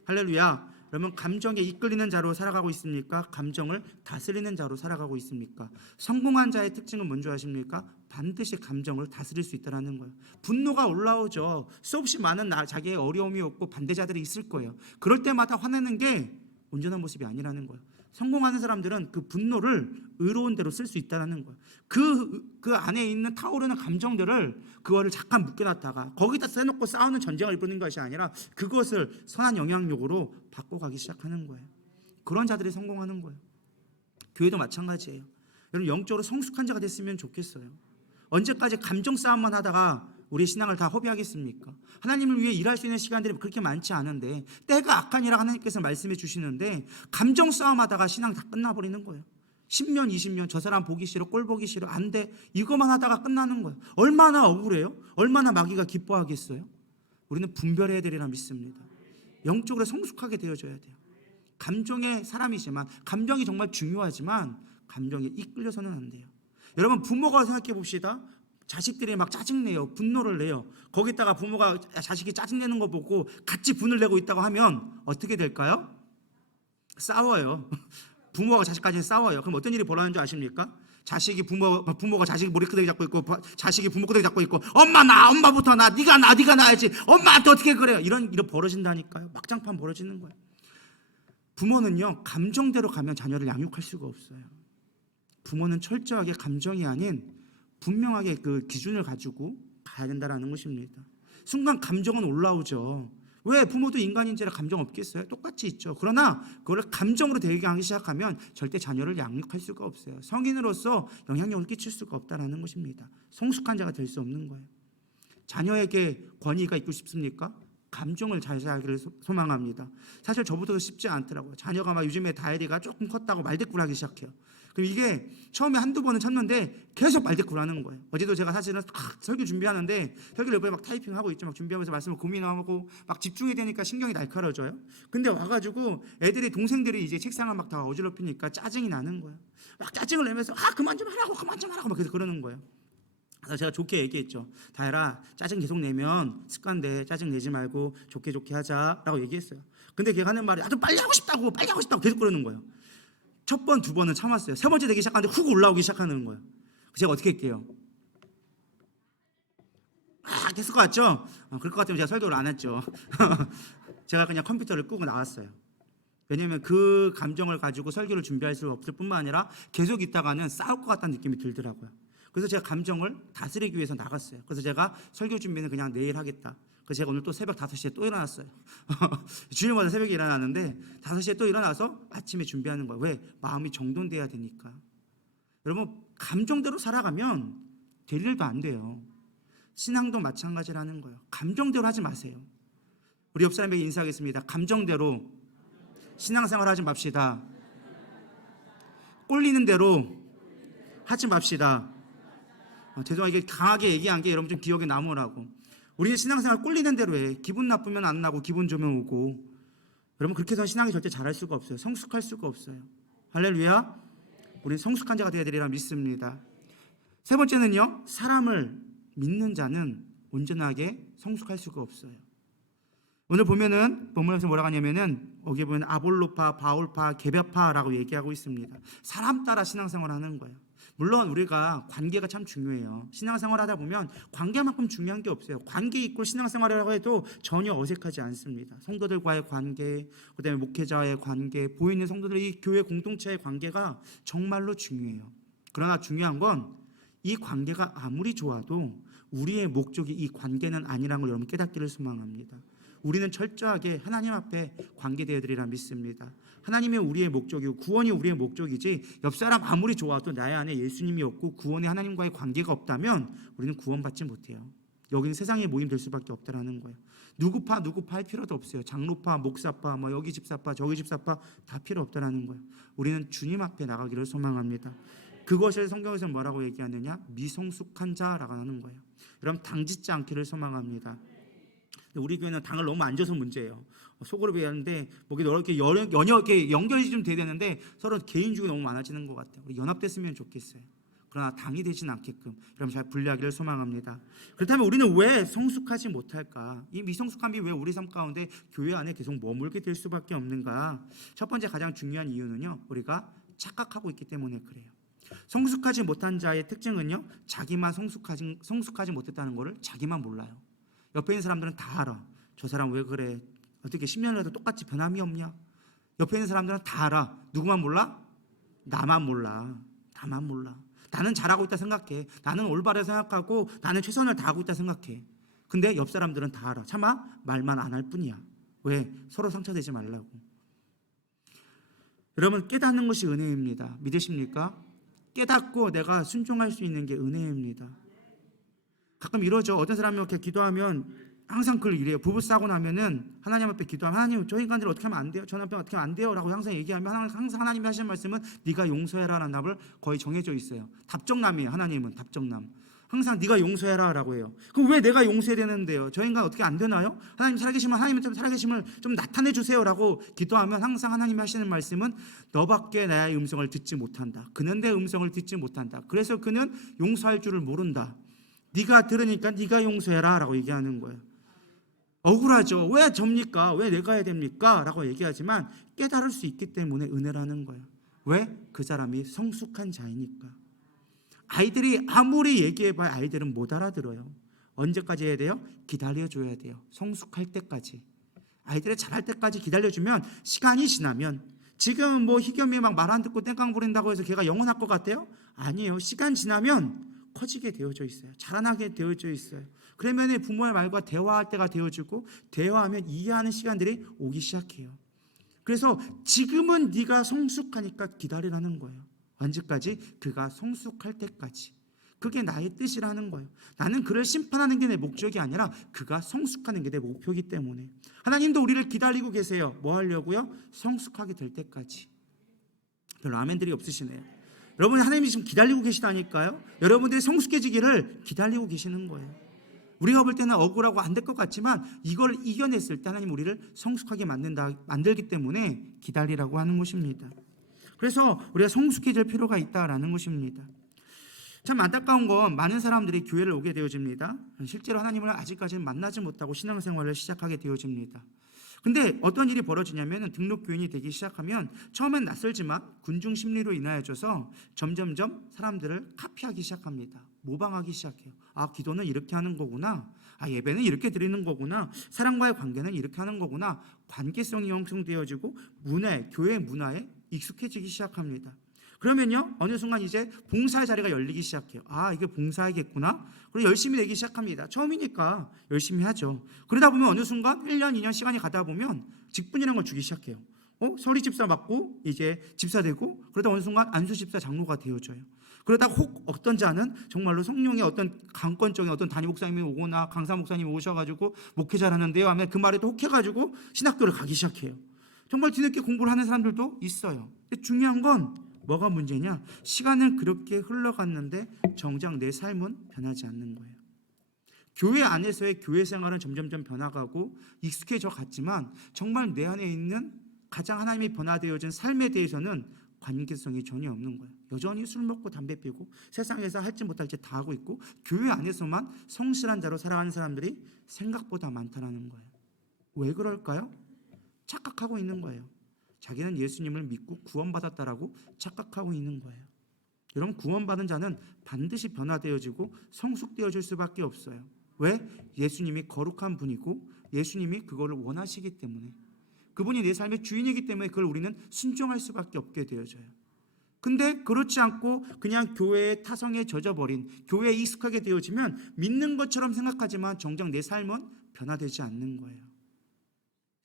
할렐루야. 여러분 감정에 이끌리는 자로 살아가고 있습니까? 감정을 다스리는 자로 살아가고 있습니까? 성공한 자의 특징은 뭔지 아십니까? 반드시 감정을 다스릴 수 있다는 거예요. 분노가 올라오죠. 수없이 많은 자기의 어려움이 없고 반대자들이 있을 거예요. 그럴 때마다 화내는 게 온전한 모습이 아니라는 거예요. 성공하는 사람들은 그 분노를 의로운 대로 쓸 수 있다는 거예요. 그 안에 있는 타오르는 감정들을 그거를 잠깐 묶여놨다가 거기다 써놓고 싸우는 전쟁을 이루는 것이 아니라 그것을 선한 영향력으로 바꿔가기 시작하는 거예요. 그런 자들이 성공하는 거예요. 교회도 마찬가지예요. 여러분 영적으로 성숙한 자가 됐으면 좋겠어요. 언제까지 감정 싸움만 하다가 우리 신앙을 다 허비하겠습니까? 하나님을 위해 일할 수 있는 시간들이 그렇게 많지 않은데, 때가 악하니라 하나님께서 말씀해 주시는데 감정 싸움하다가 신앙 다 끝나버리는 거예요. 10년 20년 저 사람 보기 싫어, 꼴 보기 싫어, 안 돼, 이거만 하다가 끝나는 거예요. 얼마나 억울해요? 얼마나 마귀가 기뻐하겠어요? 우리는 분별해야 되리라 믿습니다. 영적으로 성숙하게 되어져야 돼요. 감정의 사람이지만, 감정이 정말 중요하지만 감정에 이끌려서는 안 돼요. 여러분 부모가 생각해 봅시다. 자식들이 막 짜증내요. 분노를 내요. 거기다가 부모가 자식이 짜증내는 거 보고 같이 분을 내고 있다고 하면 어떻게 될까요? 싸워요. 부모가 자식까지 싸워요. 그럼 어떤 일이 벌어지는 줄 아십니까? 자식이 부모가 자식 머리끄댕이 잡고 있고 자식이 부모 끄댕이 잡고 있고 엄마부터 네가 나야지 엄마한테 어떻게 그래요 이런 벌어진다니까요. 막장판 벌어지는 거예요. 부모는요 감정대로 가면 자녀를 양육할 수가 없어요. 부모는 철저하게 감정이 아닌 분명하게 그 기준을 가지고 가야 된다는 것입니다. 순간 감정은 올라오죠. 왜? 부모도 인간인지라 감정 없겠어요? 똑같이 있죠. 그러나 그걸 감정으로 대응하기 시작하면 절대 자녀를 양육할 수가 없어요. 성인으로서 영향력을 끼칠 수가 없다는 것입니다. 성숙한 자가 될 수 없는 거예요. 자녀에게 권위가 있고 싶습니까? 감정을 잘 살기를 소망합니다. 사실 저보다도 쉽지 않더라고요. 자녀가 막 요즘에 다혜리가 조금 컸다고 말대꾸를 하기 시작해요. 그럼 이게 처음에 한두 번은 참는데 계속 말대꾸를 하는 거예요. 어제도 제가 사실은 설교 준비하는데 설교를 옆에 막 타이핑하고 있죠. 막 준비하면서 말씀을 고민하고 막 집중이 되니까 신경이 날카로워져요. 근데 와가지고 애들이 동생들이 이제 책상을 막 다 어지럽히니까 짜증이 나는 거예요. 막 짜증을 내면서 그만 좀 하라고 막 계속 그러는 거예요. 그래서 제가 좋게 얘기했죠. 다혜라 짜증 계속 내면 습관돼. 짜증 내지 말고 좋게 하자라고 얘기했어요. 근데 걔가 하는 말이 좀 빨리 하고 싶다고 계속 그러는 거예요. 첫 번, 두 번은 참았어요. 세 번째 되기 시작하는데 훅 올라오기 시작하는 거예요. 제가 어떻게 할게요? 됐을 것 같죠? 그럴 것 같으면 제가 설교를 안 했죠. 제가 그냥 컴퓨터를 끄고 나왔어요. 왜냐하면 그 감정을 가지고 설교를 준비할 수 없을 뿐만 아니라 계속 있다가는 싸울 것 같다는 느낌이 들더라고요. 그래서 제가 감정을 다스리기 위해서 나갔어요. 그래서 제가 설교 준비는 그냥 내일 하겠다. 그래서 제가 오늘 또 새벽 5시에 또 일어났어요. 주일마다 새벽에 일어나는데 5시에 또 일어나서 아침에 준비하는 거예요. 왜? 마음이 정돈돼야 되니까. 여러분 감정대로 살아가면 될 일도 안 돼요. 신앙도 마찬가지라는 거예요. 감정대로 하지 마세요. 우리 옆 사람에게 인사하겠습니다. 감정대로 신앙생활 하지 맙시다. 꼴리는 대로 하지 맙시다. 죄송해요. 이게 강하게 얘기한 게 여러분 좀 기억에 남으라고. 우리는 신앙생활 꼴리는 대로 해. 기분 나쁘면 안 나고 기분 좋으면 오고. 여러분 그렇게 해서 신앙이 절대 잘할 수가 없어요. 성숙할 수가 없어요. 할렐루야. 우리는 성숙한 자가 되어야 되리라 믿습니다. 세 번째는요. 사람을 믿는 자는 온전하게 성숙할 수가 없어요. 오늘 보면은 본문에서 뭐라고 하냐면은 여기 보면 아볼로파, 바울파, 개별파라고 얘기하고 있습니다. 사람 따라 신앙생활을 하는 거예요. 물론 우리가 관계가 참 중요해요. 신앙생활 하다 보면 관계만큼 중요한 게 없어요. 관계 있고 신앙생활이라고 해도 전혀 어색하지 않습니다. 성도들과의 관계, 그다음에 목회자와의 관계, 보이는 성도들 이 교회 공동체의 관계가 정말로 중요해요. 그러나 중요한 건 이 관계가 아무리 좋아도 우리의 목적이 이 관계는 아니라는 걸 여러분 깨닫기를 소망합니다. 우리는 철저하게 하나님 앞에 관계되어 드리라 믿습니다. 하나님이 우리의 목적이고 구원이 우리의 목적이지 옆 사람 아무리 좋아도 나의 안에 예수님이 없고 구원의 하나님과의 관계가 없다면 우리는 구원받지 못해요. 여기는 세상의 모임 될 수밖에 없다라는 거예요. 누구파 할 필요도 없어요. 장로파, 목사파, 여기 집사파, 저기 집사파 다 필요 없다라는 거예요. 우리는 주님 앞에 나가기를 소망합니다. 그것을 성경에서 뭐라고 얘기하느냐? 미성숙한 자라고 하는 거예요. 여러분 당 짓지 않기를 소망합니다. 우리 교회는 당을 너무 안 줘서 문제예요. 속으로 배웠는데 이렇게 이렇게 연결이 좀 돼야 되는데 서로 개인주의 너무 많아지는 것 같아요. 우리 연합됐으면 좋겠어요. 그러나 당이 되진 않게끔 여러분 잘 분리하기를 소망합니다. 그렇다면 우리는 왜 성숙하지 못할까? 이 미성숙함이 왜 우리 삶 가운데 교회 안에 계속 머물게 될 수밖에 없는가? 첫 번째 가장 중요한 이유는요. 우리가 착각하고 있기 때문에 그래요. 성숙하지 못한 자의 특징은요. 자기만 성숙하지 못했다는 것을 자기만 몰라요. 옆에 있는 사람들은 다 알아. 저 사람 왜 그래? 어떻게 10년을 해도 똑같이 변함이 없냐? 옆에 있는 사람들은 다 알아. 누구만 몰라? 나만 몰라. 나만 몰라. 나는 잘하고 있다 생각해. 나는 올바르다 생각하고 나는 최선을 다하고 있다 생각해. 근데 옆 사람들은 다 알아. 차마 말만 안 할 뿐이야. 왜? 서로 상처되지 말라고. 여러분 깨닫는 것이 은혜입니다. 믿으십니까? 깨닫고 내가 순종할 수 있는 게 은혜입니다. 가끔 이러죠. 어떤 사람이 이렇게 기도하면 항상 그걸 이래요. 부부싸고 나면은 하나님 앞에 기도하면 하나님 저 인간들 어떻게 하면 안 돼요? 저 남편 어떻게 하면 안 돼요? 라고 항상 얘기하면 항상 하나님이 하시는 말씀은 네가 용서해라 라는 답을 거의 정해져 있어요. 답정남이에요. 하나님은 답정남. 항상 네가 용서해라 라고 해요. 그럼 왜 내가 용서해야 되는데요? 저 인간 어떻게 안 되나요? 하나님 살아계시면 하나님 살아계심을 좀 나타내 주세요 라고 기도하면 항상 하나님이 하시는 말씀은 너밖에 나의 음성을 듣지 못한다. 그는 내 음성을 듣지 못한다. 그래서 그는 용서할 줄을 모른다. 네가 들으니까 네가 용서해라 라고 얘기하는 거예요. 억울하죠. 왜 접니까? 왜 내가 해야 됩니까? 라고 얘기하지만 깨달을 수 있기 때문에 은혜라는 거예요. 왜? 그 사람이 성숙한 자이니까. 아이들이 아무리 얘기해봐야 아이들은 못 알아들어요. 언제까지 해야 돼요? 기다려줘야 돼요. 성숙할 때까지. 아이들이 잘할 때까지 기다려주면 시간이 지나면, 지금 뭐 희겸이 막 말 안 듣고 땡깡 부린다고 해서 걔가 영원할 것 같아요? 아니에요. 시간 지나면 커지게 되어져 있어요. 자라나게 되어져 있어요. 그러면 부모의 말과 대화할 때가 되어지고, 대화하면 이해하는 시간들이 오기 시작해요. 그래서 지금은 네가 성숙하니까 기다리라는 거예요. 언제까지? 그가 성숙할 때까지. 그게 나의 뜻이라는 거예요. 나는 그를 심판하는 게 내 목적이 아니라 그가 성숙하는 게 내 목표이기 때문에. 하나님도 우리를 기다리고 계세요. 뭐 하려고요? 성숙하게 될 때까지. 별로 아멘들이 없으시네요. 여러분, 하나님이 지금 기다리고 계시다니까요. 여러분들이 성숙해지기를 기다리고 계시는 거예요. 우리가 볼 때는 억울하고 안 될 것 같지만 이걸 이겨냈을 때 하나님 우리를 성숙하게 만들기 때문에 기다리라고 하는 것입니다. 그래서 우리가 성숙해질 필요가 있다라는 것입니다. 참 안타까운 건 많은 사람들이 교회를 오게 되어집니다. 실제로 하나님을 아직까지는 만나지 못하고 신앙생활을 시작하게 되어집니다. 근데 어떤 일이 벌어지냐면, 등록교인이 되기 시작하면 처음엔 낯설지만 군중 심리로 인하여져서 점점점 사람들을 카피하기 시작합니다. 모방하기 시작해요. 아, 기도는 이렇게 하는 거구나. 아, 예배는 이렇게 드리는 거구나. 사람과의 관계는 이렇게 하는 거구나. 관계성이 형성되어지고 교회 문화에 익숙해지기 시작합니다. 그러면요, 어느 순간 이제 봉사의 자리가 열리기 시작해요. 아, 이게 봉사하겠구나. 그리고 열심히 되기 시작합니다. 처음이니까 열심히 하죠. 그러다 보면 어느 순간 1년, 2년 시간이 가다 보면 직분이라는 걸 주기 시작해요. 서리 집사 맡고 이제 집사 되고, 그러다 어느 순간 안수 집사 장로가 되어져요. 그러다가 혹 어떤 자는 정말로 성령의 어떤 강권적인 어떤 담임 목사님이 오거나 강사 목사님이 오셔가지고 목회자를 하는데요 하면 그 말에 또 혹해가지고 신학교를 가기 시작해요. 정말 뒤늦게 공부를 하는 사람들도 있어요. 근데 중요한 건 뭐가 문제냐? 시간은 그렇게 흘러갔는데 정작 내 삶은 변하지 않는 거예요. 교회 안에서의 교회 생활은 점점점 변화가고 익숙해져 갔지만 정말 내 안에 있는 가장 하나님이 변화되어진 삶에 대해서는 관계성이 전혀 없는 거예요. 여전히 술 먹고 담배 피우고 세상에서 할지 못할 짓 다 하고 있고, 교회 안에서만 성실한 자로 살아가는 사람들이 생각보다 많다는 거예요. 왜 그럴까요? 착각하고 있는 거예요. 자기는 예수님을 믿고 구원받았다라고 착각하고 있는 거예요. 여러분, 구원받은 자는 반드시 변화되어지고 성숙되어질 수밖에 없어요. 왜? 예수님이 거룩한 분이고 예수님이 그거를 원하시기 때문에, 그분이 내 삶의 주인이기 때문에 그걸 우리는 순종할 수밖에 없게 되어져요. 근데 그렇지 않고 그냥 교회의 타성에 젖어버린, 교회에 익숙하게 되어지면 믿는 것처럼 생각하지만 정작 내 삶은 변화되지 않는 거예요.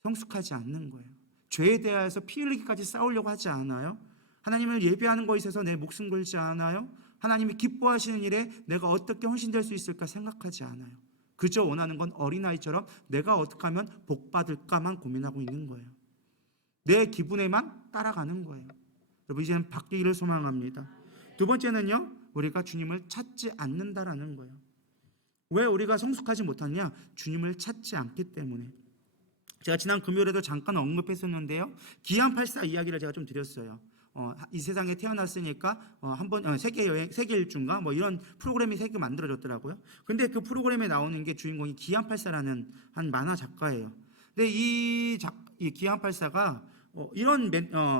성숙하지 않는 거예요. 죄에 대하여서 피 흘리기까지 싸우려고 하지 않아요. 하나님을 예배하는 것에 있어서 내 목숨 걸지 않아요. 하나님이 기뻐하시는 일에 내가 어떻게 헌신될 수 있을까 생각하지 않아요. 그저 원하는 건 어린아이처럼 내가 어떻게 하면 복 받을까만 고민하고 있는 거예요. 내 기분에만 따라가는 거예요. 여러분, 이제는 바뀌기를 소망합니다. 두 번째는요, 우리가 주님을 찾지 않는다라는 거예요. 왜 우리가 성숙하지 못하냐? 주님을 찾지 않기 때문에. 제가 지난 금요일에도 잠깐 언급했었는데요, 기안84 이야기를 제가 좀 드렸어요. 이 세상에 태어났으니까 한번 세계 일주인가 뭐 이런 프로그램이 새롭게 만들어졌더라고요. 근데 그 프로그램에 나오는 게 주인공이 기안84라는 한 만화 작가예요. 근데 이 기안84가 이런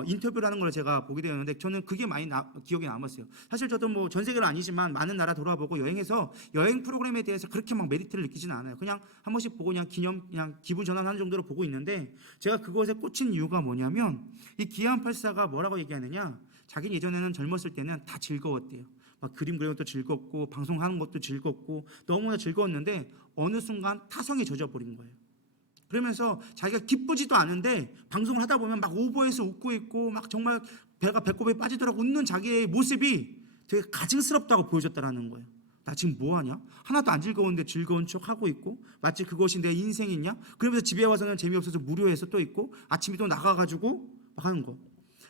인터뷰라는 걸 제가 보게 되었는데, 저는 그게 많이 기억에 남았어요. 사실 저도 뭐 전 세계는 아니지만 많은 나라 돌아보고 여행해서 여행 프로그램에 대해서 그렇게 막 메리트를 느끼지는 않아요. 그냥 한 번씩 보고 그냥 기분 전환하는 정도로 보고 있는데, 제가 그것에 꽂힌 이유가 뭐냐면, 이 기안84가 뭐라고 얘기하느냐, 자기는 예전에는 젊었을 때는 다 즐거웠대요. 막 그림 그리는 것도 즐겁고 방송하는 것도 즐겁고 너무나 즐거웠는데 어느 순간 타성에 젖어버린 거예요. 그러면서 자기가 기쁘지도 않은데 방송을 하다 보면 막 오버해서 웃고 있고 막 정말 배꼽에 빠지도록 웃는 자기의 모습이 되게 가증스럽다고 보여졌다라는 거예요. 나 지금 뭐하냐? 하나도 안 즐거운데 즐거운 척 하고 있고, 마치 그것이 내 인생이냐? 그러면서 집에 와서는 재미없어서 무료해서 또 있고, 아침에 또 나가가지고 막 하는 거.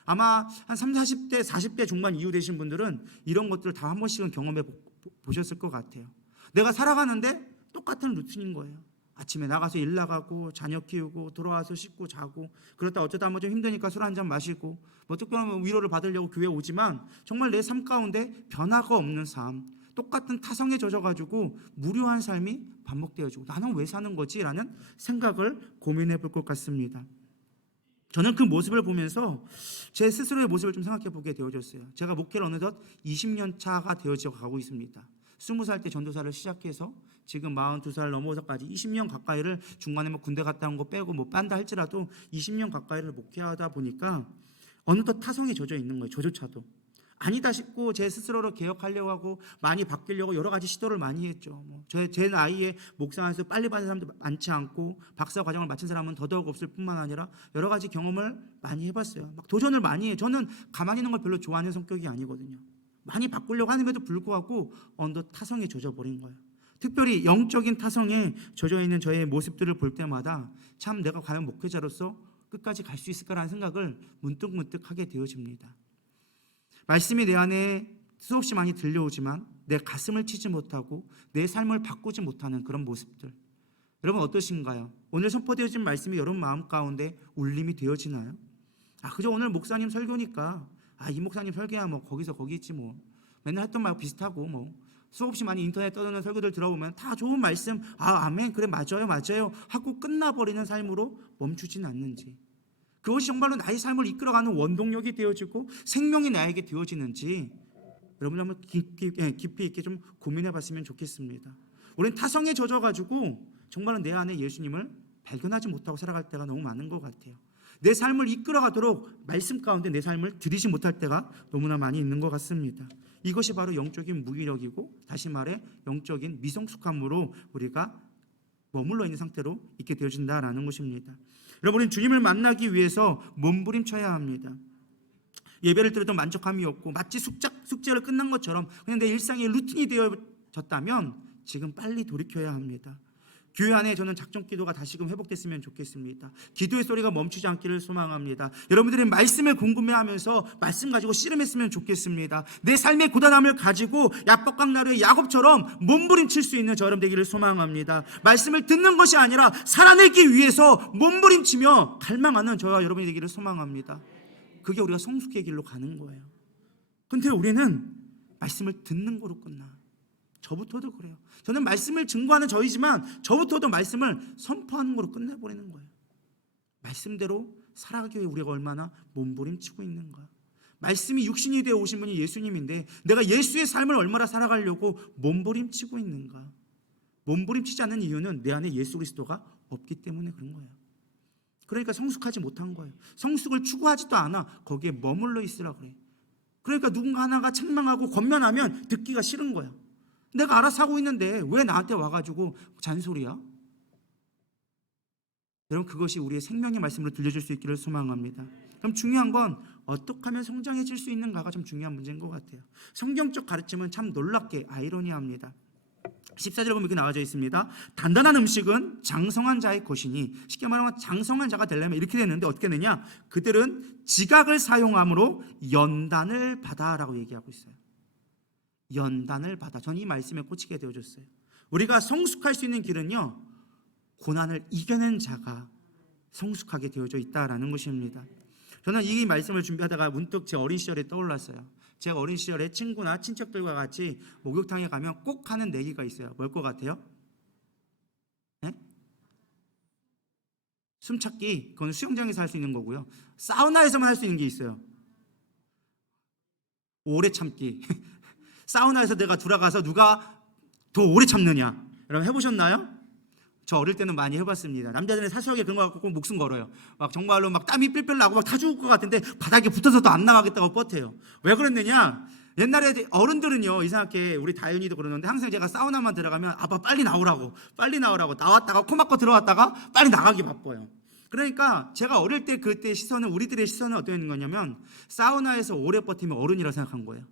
아마 한 30, 40대, 40대 중반 이후 되신 분들은 이런 것들을 다 한 번씩은 경험해 보셨을 것 같아요. 내가 살아가는데 똑같은 루틴인 거예요. 아침에 나가서 일 나가고 자녀 키우고 들어와서 씻고 자고, 그러다 어쩌다 한번 좀 힘드니까 술 한잔 마시고 뭐 특별한 위로를 받으려고 교회 오지만 정말 내 삶 가운데 변화가 없는 삶, 똑같은 타성에 젖어가지고 무료한 삶이 반복되어지고 나는 왜 사는 거지? 라는 생각을 고민해 볼 것 같습니다. 저는 그 모습을 보면서 제 스스로의 모습을 좀 생각해 보게 되어졌어요. 제가 목회를 어느덧 20년 차가 되어져 가고 있습니다. 20살 때 전도사를 시작해서 지금 42살 넘어서까지 20년 가까이를, 중간에 뭐 군대 갔다 온 거 빼고 뭐 빤다 할지라도 20년 가까이를 목회하다 보니까 어느덧 타성에 젖어 있는 거예요. 저조차도 아니다 싶고 제 스스로를 개혁하려고 하고 많이 바뀌려고 여러 가지 시도를 많이 했죠. 제 나이에 목사 안에서 빨리 받은 사람도 많지 않고 박사 과정을 마친 사람은 더더욱 없을 뿐만 아니라 여러 가지 경험을 많이 해봤어요. 막 도전을 많이 해요. 저는 가만히 있는 걸 별로 좋아하는 성격이 아니거든요. 많이 바꾸려고 하는데도 불구하고 어느덧 타성에 젖어버린 거예요. 특별히 영적인 타성에 젖어 있는 저의 모습들을 볼 때마다 참 내가 과연 목회자로서 끝까지 갈 수 있을까라는 생각을 문득문득 하게 되어집니다. 말씀이 내 안에 수없이 많이 들려오지만 내 가슴을 치지 못하고 내 삶을 바꾸지 못하는 그런 모습들, 여러분 어떠신가요? 오늘 선포되어진 말씀이 여러분 마음 가운데 울림이 되어지나요? 그저 오늘 목사님 설교니까 이 목사님 설교야 뭐 거기서 거기 있지 뭐, 맨날 했던 말 비슷하고 뭐 수없이 많이 인터넷 떠도는 설교들 들어보면 다 좋은 말씀, 아멘, 그래 맞아요 하고 끝나버리는 삶으로 멈추진 않는지, 그것이 정말로 나의 삶을 이끌어가는 원동력이 되어지고 생명이 나에게 되어지는지 여러분 한번 깊이 있게 좀 고민해 봤으면 좋겠습니다. 우리는 타성에 젖어가지고 정말로 내 안에 예수님을 발견하지 못하고 살아갈 때가 너무 많은 것 같아요. 내 삶을 이끌어가도록 말씀 가운데 내 삶을 들이지 못할 때가 너무나 많이 있는 것 같습니다. 이것이 바로 영적인 무기력이고, 다시 말해 영적인 미성숙함으로 우리가 머물러 있는 상태로 있게 되어진다라는 것입니다. 여러분, 우리는 주님을 만나기 위해서 몸부림쳐야 합니다. 예배를 드려도 만족함이 없고 마치 숙제를 끝난 것처럼 그냥 내 일상의 루틴이 되어졌다면 지금 빨리 돌이켜야 합니다. 교회 안에 저는 작전기도가 다시금 회복됐으면 좋겠습니다. 기도의 소리가 멈추지 않기를 소망합니다. 여러분들이 말씀을 궁금해하면서 말씀 가지고 씨름했으면 좋겠습니다. 내 삶의 고단함을 가지고 야복강나루의 야곱처럼 몸부림칠 수 있는 저 여러분 되기를 소망합니다. 말씀을 듣는 것이 아니라 살아내기 위해서 몸부림치며 갈망하는 저와 여러분이 되기를 소망합니다. 그게 우리가 성숙의 길로 가는 거예요. 근데 우리는 말씀을 듣는 거로 끝나. 저부터도 그래요. 저는 말씀을 증거하는 저이지만 저부터도 말씀을 선포하는 거로 끝내버리는 거예요. 말씀대로 살아가기 위해 우리가 얼마나 몸부림치고 있는가. 말씀이 육신이 되어 오신 분이 예수님인데 내가 예수의 삶을 얼마나 살아가려고 몸부림치고 있는가. 몸부림치지 않는 이유는 내 안에 예수 그리스도가 없기 때문에 그런 거예요. 그러니까 성숙하지 못한 거예요. 성숙을 추구하지도 않아. 거기에 머물러 있으라 그래. 그러니까 누군가 하나가 책망하고 권면하면 듣기가 싫은 거예요. 내가 알아서 하고 있는데 왜 나한테 와가지고 잔소리야? 여러분, 그것이 우리의 생명의 말씀으로 들려줄 수 있기를 소망합니다. 그럼 중요한 건 어떻게 하면 성장해질 수 있는가가 좀 중요한 문제인 것 같아요. 성경적 가르침은 참 놀랍게 아이러니합니다. 14절 보면 이렇게 나와져 있습니다. 단단한 음식은 장성한 자의 것이니, 쉽게 말하면 장성한 자가 되려면 이렇게 되는데 어떻게 되냐? 그들은 지각을 사용함으로 연단을 받아라고 얘기하고 있어요. 연단을 받아. 저는 이 말씀에 꽂히게 되어졌어요. 우리가 성숙할 수 있는 길은요, 고난을 이겨낸 자가 성숙하게 되어져 있다라는 것입니다. 저는 이 말씀을 준비하다가 문득 제 어린 시절에 떠올랐어요. 제가 어린 시절에 친구나 친척들과 같이 목욕탕에 가면 꼭 하는 내기가 있어요. 뭘 것 같아요? 네? 숨찾기. 그건 수영장에서 할 수 있는 거고요. 사우나에서만 할 수 있는 게 있어요. 오래 참기. 사우나에서 내가 들어가서 누가 더 오래 참느냐. 여러분 해보셨나요? 저 어릴 때는 많이 해봤습니다. 남자들은 사소하게 그런 거 갖고 꼭 목숨 걸어요. 막 정말로 막 땀이 삘삘 나고 막 다 죽을 것 같은데 바닥에 붙어서도 안 나가겠다고 버텨요. 왜 그랬느냐? 옛날에 어른들은요, 이상하게 우리 다윤이도 그러는데 항상 제가 사우나만 들어가면 아빠 빨리 나오라고 나왔다가 코 막고 들어왔다가 빨리 나가기 바빠요. 그러니까 제가 어릴 때 그때 시선은, 우리들의 시선은 어떤 거냐면 사우나에서 오래 버티면 어른이라고 생각한 거예요.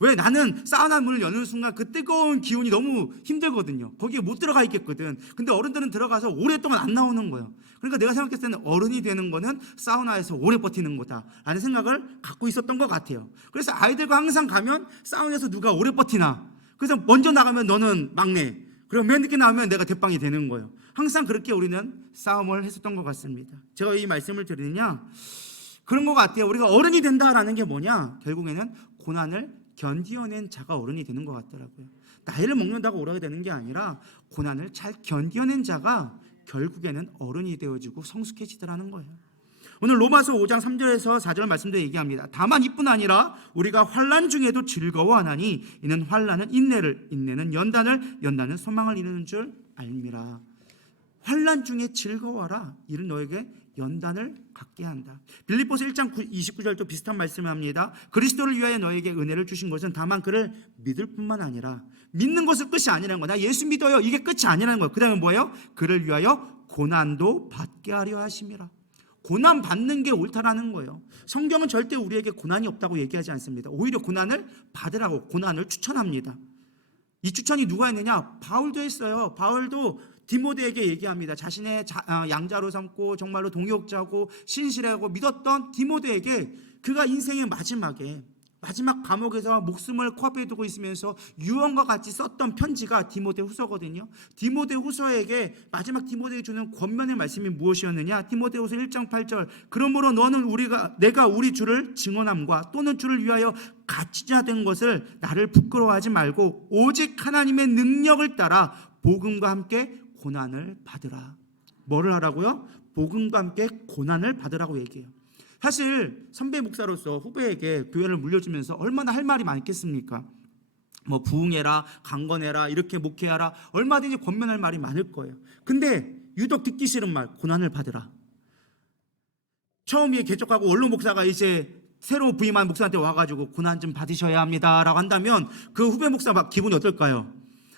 왜? 나는 사우나 문을 여는 순간 그 뜨거운 기운이 너무 힘들거든요. 거기에 못 들어가 있겠거든. 근데 어른들은 들어가서 오랫동안 안 나오는 거예요. 그러니까 내가 생각했을 때는 어른이 되는 거는 사우나에서 오래 버티는 거다 라는 생각을 갖고 있었던 것 같아요. 그래서 아이들과 항상 가면 사우나에서 누가 오래 버티나, 그래서 먼저 나가면 너는 막내, 그리고 맨 늦게 나오면 내가 대빵이 되는 거예요. 항상 그렇게 우리는 싸움을 했었던 것 같습니다. 제가 이 말씀을 드리느냐, 그런 것 같아요. 우리가 어른이 된다라는 게 뭐냐, 결국에는 고난을 견디어낸 자가 어른이 되는 것 같더라고요. 나이를 먹는다고 오르게 되는 게 아니라 고난을 잘 견디어낸 자가 결국에는 어른이 되어지고 성숙해지더라는 거예요. 오늘 로마서 5장 3절에서 4절 말씀도 얘기합니다. 다만 이뿐 아니라 우리가 환난 중에도 즐거워하나니 이는 환난은 인내를, 인내는 연단을, 연단은 소망을 이루는 줄 알미라. 환난 중에 즐거워하라. 이는 너에게 연단을 갖게 한다. 빌립보서 1장 29절도 비슷한 말씀을 합니다. 그리스도를 위하여 너에게 은혜를 주신 것은 다만 그를 믿을 뿐만 아니라, 믿는 것은 끝이 아니라는 거야. 나 예수 믿어요. 이게 끝이 아니라는 거야. 그 다음에 뭐예요? 그를 위하여 고난도 받게 하려 하심이라. 고난 받는 게 옳다라는 거예요. 성경은 절대 우리에게 고난이 없다고 얘기하지 않습니다. 오히려 고난을 받으라고 고난을 추천합니다. 이 추천이 누가 했느냐? 바울도 했어요. 바울도 디모데에게 얘기합니다. 자신의 양자로 삼고 정말로 동역자고 신실하고 믿었던 디모데에게 그가 인생의 마지막 감옥에서 목숨을 코앞에 두고 있으면서 유언과 같이 썼던 편지가 디모데후서거든요. 디모데후서에게 마지막 디모데에게 주는 권면의 말씀이 무엇이었느냐? 디모데후서 1장 8절. 그러므로 너는 내가 우리 주를 증언함과 또는 주를 위하여 갇히자 된 것을 나를 부끄러워하지 말고 오직 하나님의 능력을 따라 복음과 함께 고난을 받으라. 뭐를 하라고요? 복음과 함께 고난을 받으라고 얘기해요. 사실 선배 목사로서 후배에게 교회를 물려주면서 얼마나 할 말이 많겠습니까? 뭐 부흥해라, 강건해라, 이렇게 목회하라, 얼마든지 권면할 말이 많을 거예요. 근데 유독 듣기 싫은 말, 고난을 받으라. 처음에 개척하고 원로 목사가 이제 새로 부임한 목사한테 와가지고 고난 좀 받으셔야 합니다라고 한다면 그 후배 목사 막 기분이 어떨까요?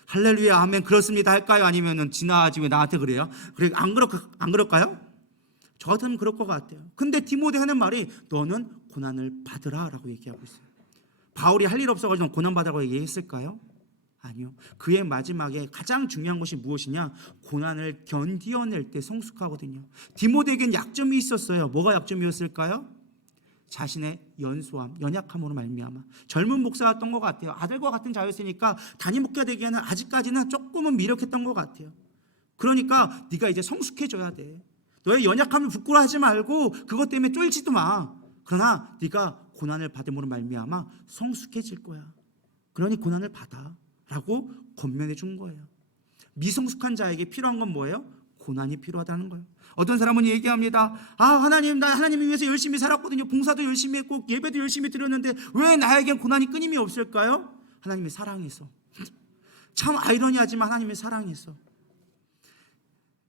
할렐루야, 아멘, 그렇습니다 할까요? 아니면은 지나가지 왜 나한테 그래요? 그래, 안 그럴까요? 저 같으면 그럴 것 같아요. 근데 디모데 하는 말이 너는 고난을 받으라 라고 얘기하고 있어요. 바울이 할 일 없어가지고 고난 받으라고 얘기했을까요? 아니요. 그의 마지막에 가장 중요한 것이 무엇이냐? 고난을 견디어낼 때 성숙하거든요. 디모데에겐 약점이 있었어요. 뭐가 약점이었을까요? 자신의 연약함으로 말미암아. 젊은 목사였던 것 같아요. 아들과 같은 자였으니까 단임 목사 되기에는 아직까지는 조금은 미력했던 것 같아요. 그러니까 네가 이제 성숙해져야 돼. 너의 연약함을 부끄러워하지 말고 그것 때문에 쫄지도 마. 그러나 네가 고난을 받음으로 말미암아 성숙해질 거야. 그러니 고난을 받아 라고 권면해 준 거예요. 미성숙한 자에게 필요한 건 뭐예요? 고난이 필요하다는 거예요. 어떤 사람은 얘기합니다. 하나님, 나 하나님을 위해서 열심히 살았거든요. 봉사도 열심히 했고 예배도 열심히 드렸는데 왜 나에겐 고난이 끊임이 없을까요? 하나님의 사랑에서. 참 아이러니하지만 하나님의 사랑에서.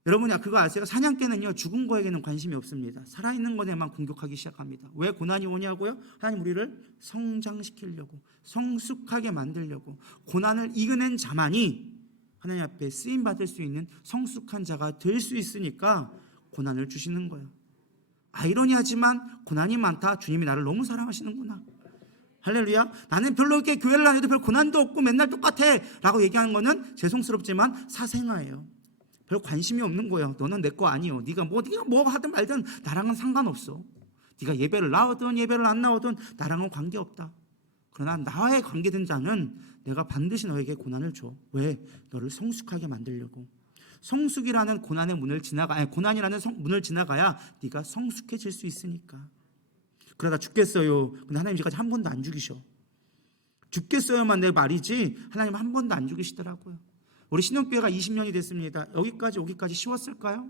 여러분이 그거 아세요? 사냥개는요 죽은 거에게는 관심이 없습니다. 살아있는 것에만 공격하기 시작합니다. 왜 고난이 오냐고요? 하나님 우리를 성장시키려고, 성숙하게 만들려고. 고난을 이겨낸 자만이 하나님 앞에 쓰임받을 수 있는 성숙한 자가 될 수 있으니까 고난을 주시는 거예요. 아이러니하지만 고난이 많다. 주님이 나를 너무 사랑하시는구나. 할렐루야. 나는 별로 이렇게 교회를 다녀도 별 고난도 없고 맨날 똑같아 라고 얘기하는 거는 죄송스럽지만 사생아예요. 별 관심이 없는 거예요. 너는 내 거 아니요. 네가 뭐 하든 말든 나랑은 상관없어. 네가 예배를 나오든 예배를 안 나오든 나랑은 관계없다. 그러나 나와의 관계된 자는 내가 반드시 너에게 고난을 줘. 왜? 너를 성숙하게 만들려고. 성숙이라는 고난의 문을 고난이라는 문을 지나가야 네가 성숙해질 수 있으니까. 그러다 죽겠어요. 근데 하나님 지금까지 한 번도 안 죽이셔. 죽겠어요만 내 말이지 하나님 한 번도 안 죽이시더라고요. 우리 신혼교회가 20년이 됐습니다. 여기까지 오기까지 쉬웠을까요?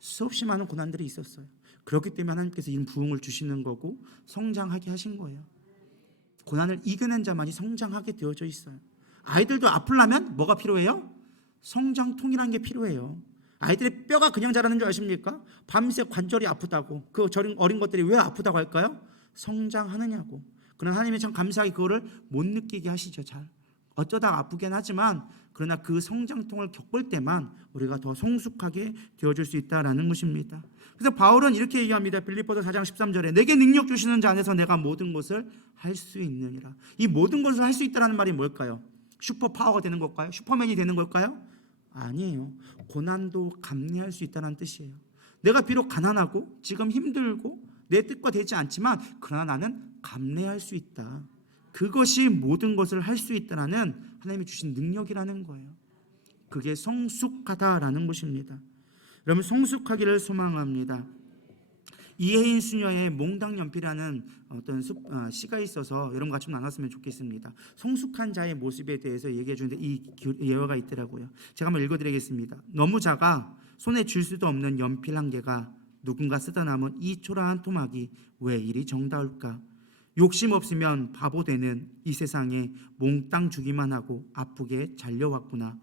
수없이 많은 고난들이 있었어요. 그렇기 때문에 하나님께서 이 부흥을 주시는 거고 성장하게 하신 거예요. 고난을 이겨낸 자만이 성장하게 되어져 있어요. 아이들도 아프려면 뭐가 필요해요? 성장통이라는 게 필요해요. 아이들의 뼈가 그냥 자라는 줄 아십니까? 밤새 관절이 아프다고. 그 어린 것들이 왜 아프다고 할까요? 성장하느냐고. 그러나 하나님이 참 감사하게 그거를 못 느끼게 하시죠. 잘 어쩌다가 아프긴 하지만 그러나 그 성장통을 겪을 때만 우리가 더 성숙하게 되어줄 수 있다라는 것입니다. 그래서 바울은 이렇게 얘기합니다. 빌립보서 4장 13절에 내게 능력 주시는 자 안에서 내가 모든 것을 할 수 있느니라. 이 모든 것을 할 수 있다는 말이 뭘까요? 슈퍼파워가 되는 걸까요? 슈퍼맨이 되는 걸까요? 아니에요. 고난도 감내할 수 있다는 뜻이에요. 내가 비록 가난하고 지금 힘들고 내 뜻과 되지 않지만 그러나 나는 감내할 수 있다. 그것이 모든 것을 할 수 있다는 하나님이 주신 능력이라는 거예요. 그게 성숙하다라는 것입니다. 여러분 성숙하기를 소망합니다. 이혜인 수녀의 몽당연필이라는 어떤 시가 있어서 여러분 같이 좀 나눴으면 좋겠습니다. 성숙한 자의 모습에 대해서 얘기해 주는데 이 예화가 있더라고요. 제가 한번 읽어드리겠습니다. 너무 작아 손에 쥘 수도 없는 연필 한 개가 누군가 쓰다 남은 이 초라한 토막이 왜 이리 정다울까? 욕심 없으면 바보 되는 이 세상에 몽땅 주기만 하고 아프게 잘려왔구나.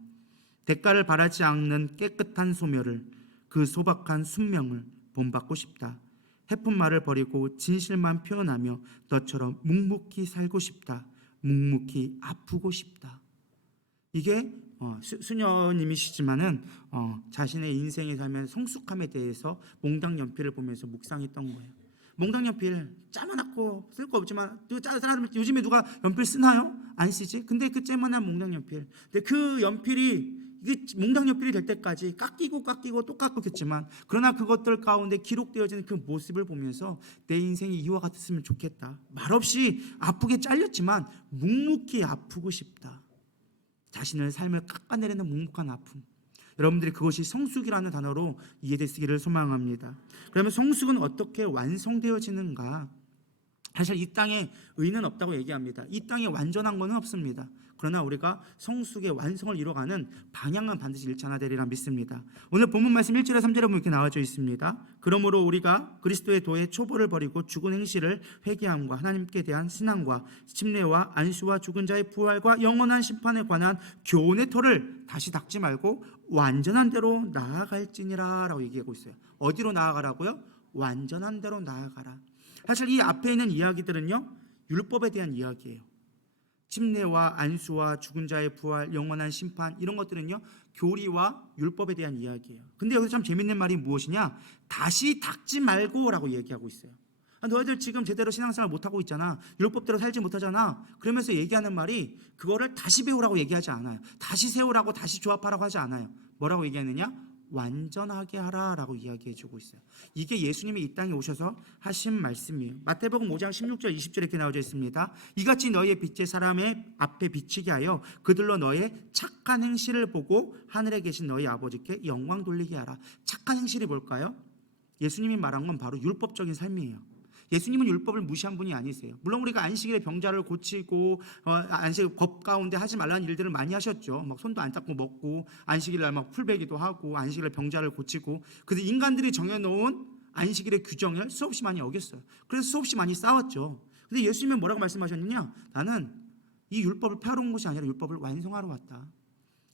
대가를 바라지 않는 깨끗한 소멸을, 그 소박한 순명을 본받고 싶다. 해픈 말을 버리고 진실만 표현하며 너처럼 묵묵히 살고 싶다. 묵묵히 아프고 싶다. 이게 수녀님이시지만은 자신의 인생에 살면 성숙함에 대해서 몽당연필을 보면서 묵상했던 거예요. 몽당연필 짜만하고 쓸 거 없지만 요즘에 누가 연필 쓰나요? 안 쓰지. 근데 그 째만한 몽당연필. 근데 그 연필이 이게 몽당연필이 될 때까지 깎이고 또 깎였겠지만, 그러나 그것들 가운데 기록되어지는 그 모습을 보면서 내 인생이 이와 같았으면 좋겠다. 말없이 아프게 잘렸지만 묵묵히 아프고 싶다. 자신의 삶을 깎아내리는 묵묵한 아픔. 여러분들이 그것이 성숙이라는 단어로 이해되시기를 소망합니다. 그러면 성숙은 어떻게 완성되어지는가? 사실 이 땅에 의는 없다고 얘기합니다. 이 땅에 완전한 것은 없습니다. 그러나 우리가 성숙의 완성을 이뤄가는 방향은 반드시 일치하나 되리라 믿습니다. 오늘 본문 말씀 1절에 3절에 보면 이렇게 나와져 있습니다. 그러므로 우리가 그리스도의 도에 초보를 버리고 죽은 행실을 회개함과 하나님께 대한 신앙과 침례와 안수와 죽은 자의 부활과 영원한 심판에 관한 교훈의 터를 다시 닦지 말고 완전한 대로 나아갈지니라 라고 얘기하고 있어요. 어디로 나아가라고요? 완전한 대로 나아가라. 사실 이 앞에 있는 이야기들은요, 율법에 대한 이야기예요. 침례와 안수와 죽은 자의 부활, 영원한 심판, 이런 것들은요 교리와 율법에 대한 이야기예요. 근데 여기서 참 재밌는 말이 무엇이냐? 다시 닦지 말고 라고 얘기하고 있어요. 너희들 지금 제대로 신앙생활 못하고 있잖아. 율법대로 살지 못하잖아. 그러면서 얘기하는 말이 그거를 다시 배우라고 얘기하지 않아요. 다시 세우라고, 다시 조합하라고 하지 않아요. 뭐라고 얘기하느냐? 완전하게 하라라고 이야기해주고 있어요. 이게 예수님이 이 땅에 오셔서 하신 말씀이에요. 마태복음 5장 16절 20절에 이렇게 나와져 있습니다. 이같이 너희의 빛이 사람의 앞에 비치게 하여 그들로 너의 착한 행실을 보고 하늘에 계신 너희 아버지께 영광 돌리게 하라. 착한 행실이 뭘까요? 예수님이 말한 건 바로 율법적인 삶이에요. 예수님은 율법을 무시한 분이 아니세요. 물론 우리가 안식일에 병자를 고치고 안식 법 가운데 하지 말라는 일들을 많이 하셨죠. 막 손도 안 닦고 먹고, 안식일 날 막 풀베기도 하고, 안식일에 병자를 고치고. 그래서 인간들이 정해놓은 안식일의 규정을 수없이 많이 어겼어요. 그래서 수없이 많이 싸웠죠. 근데 예수님은 뭐라고 말씀하셨느냐? 나는 이 율법을 폐하러 온 것이 아니라 율법을 완성하러 왔다.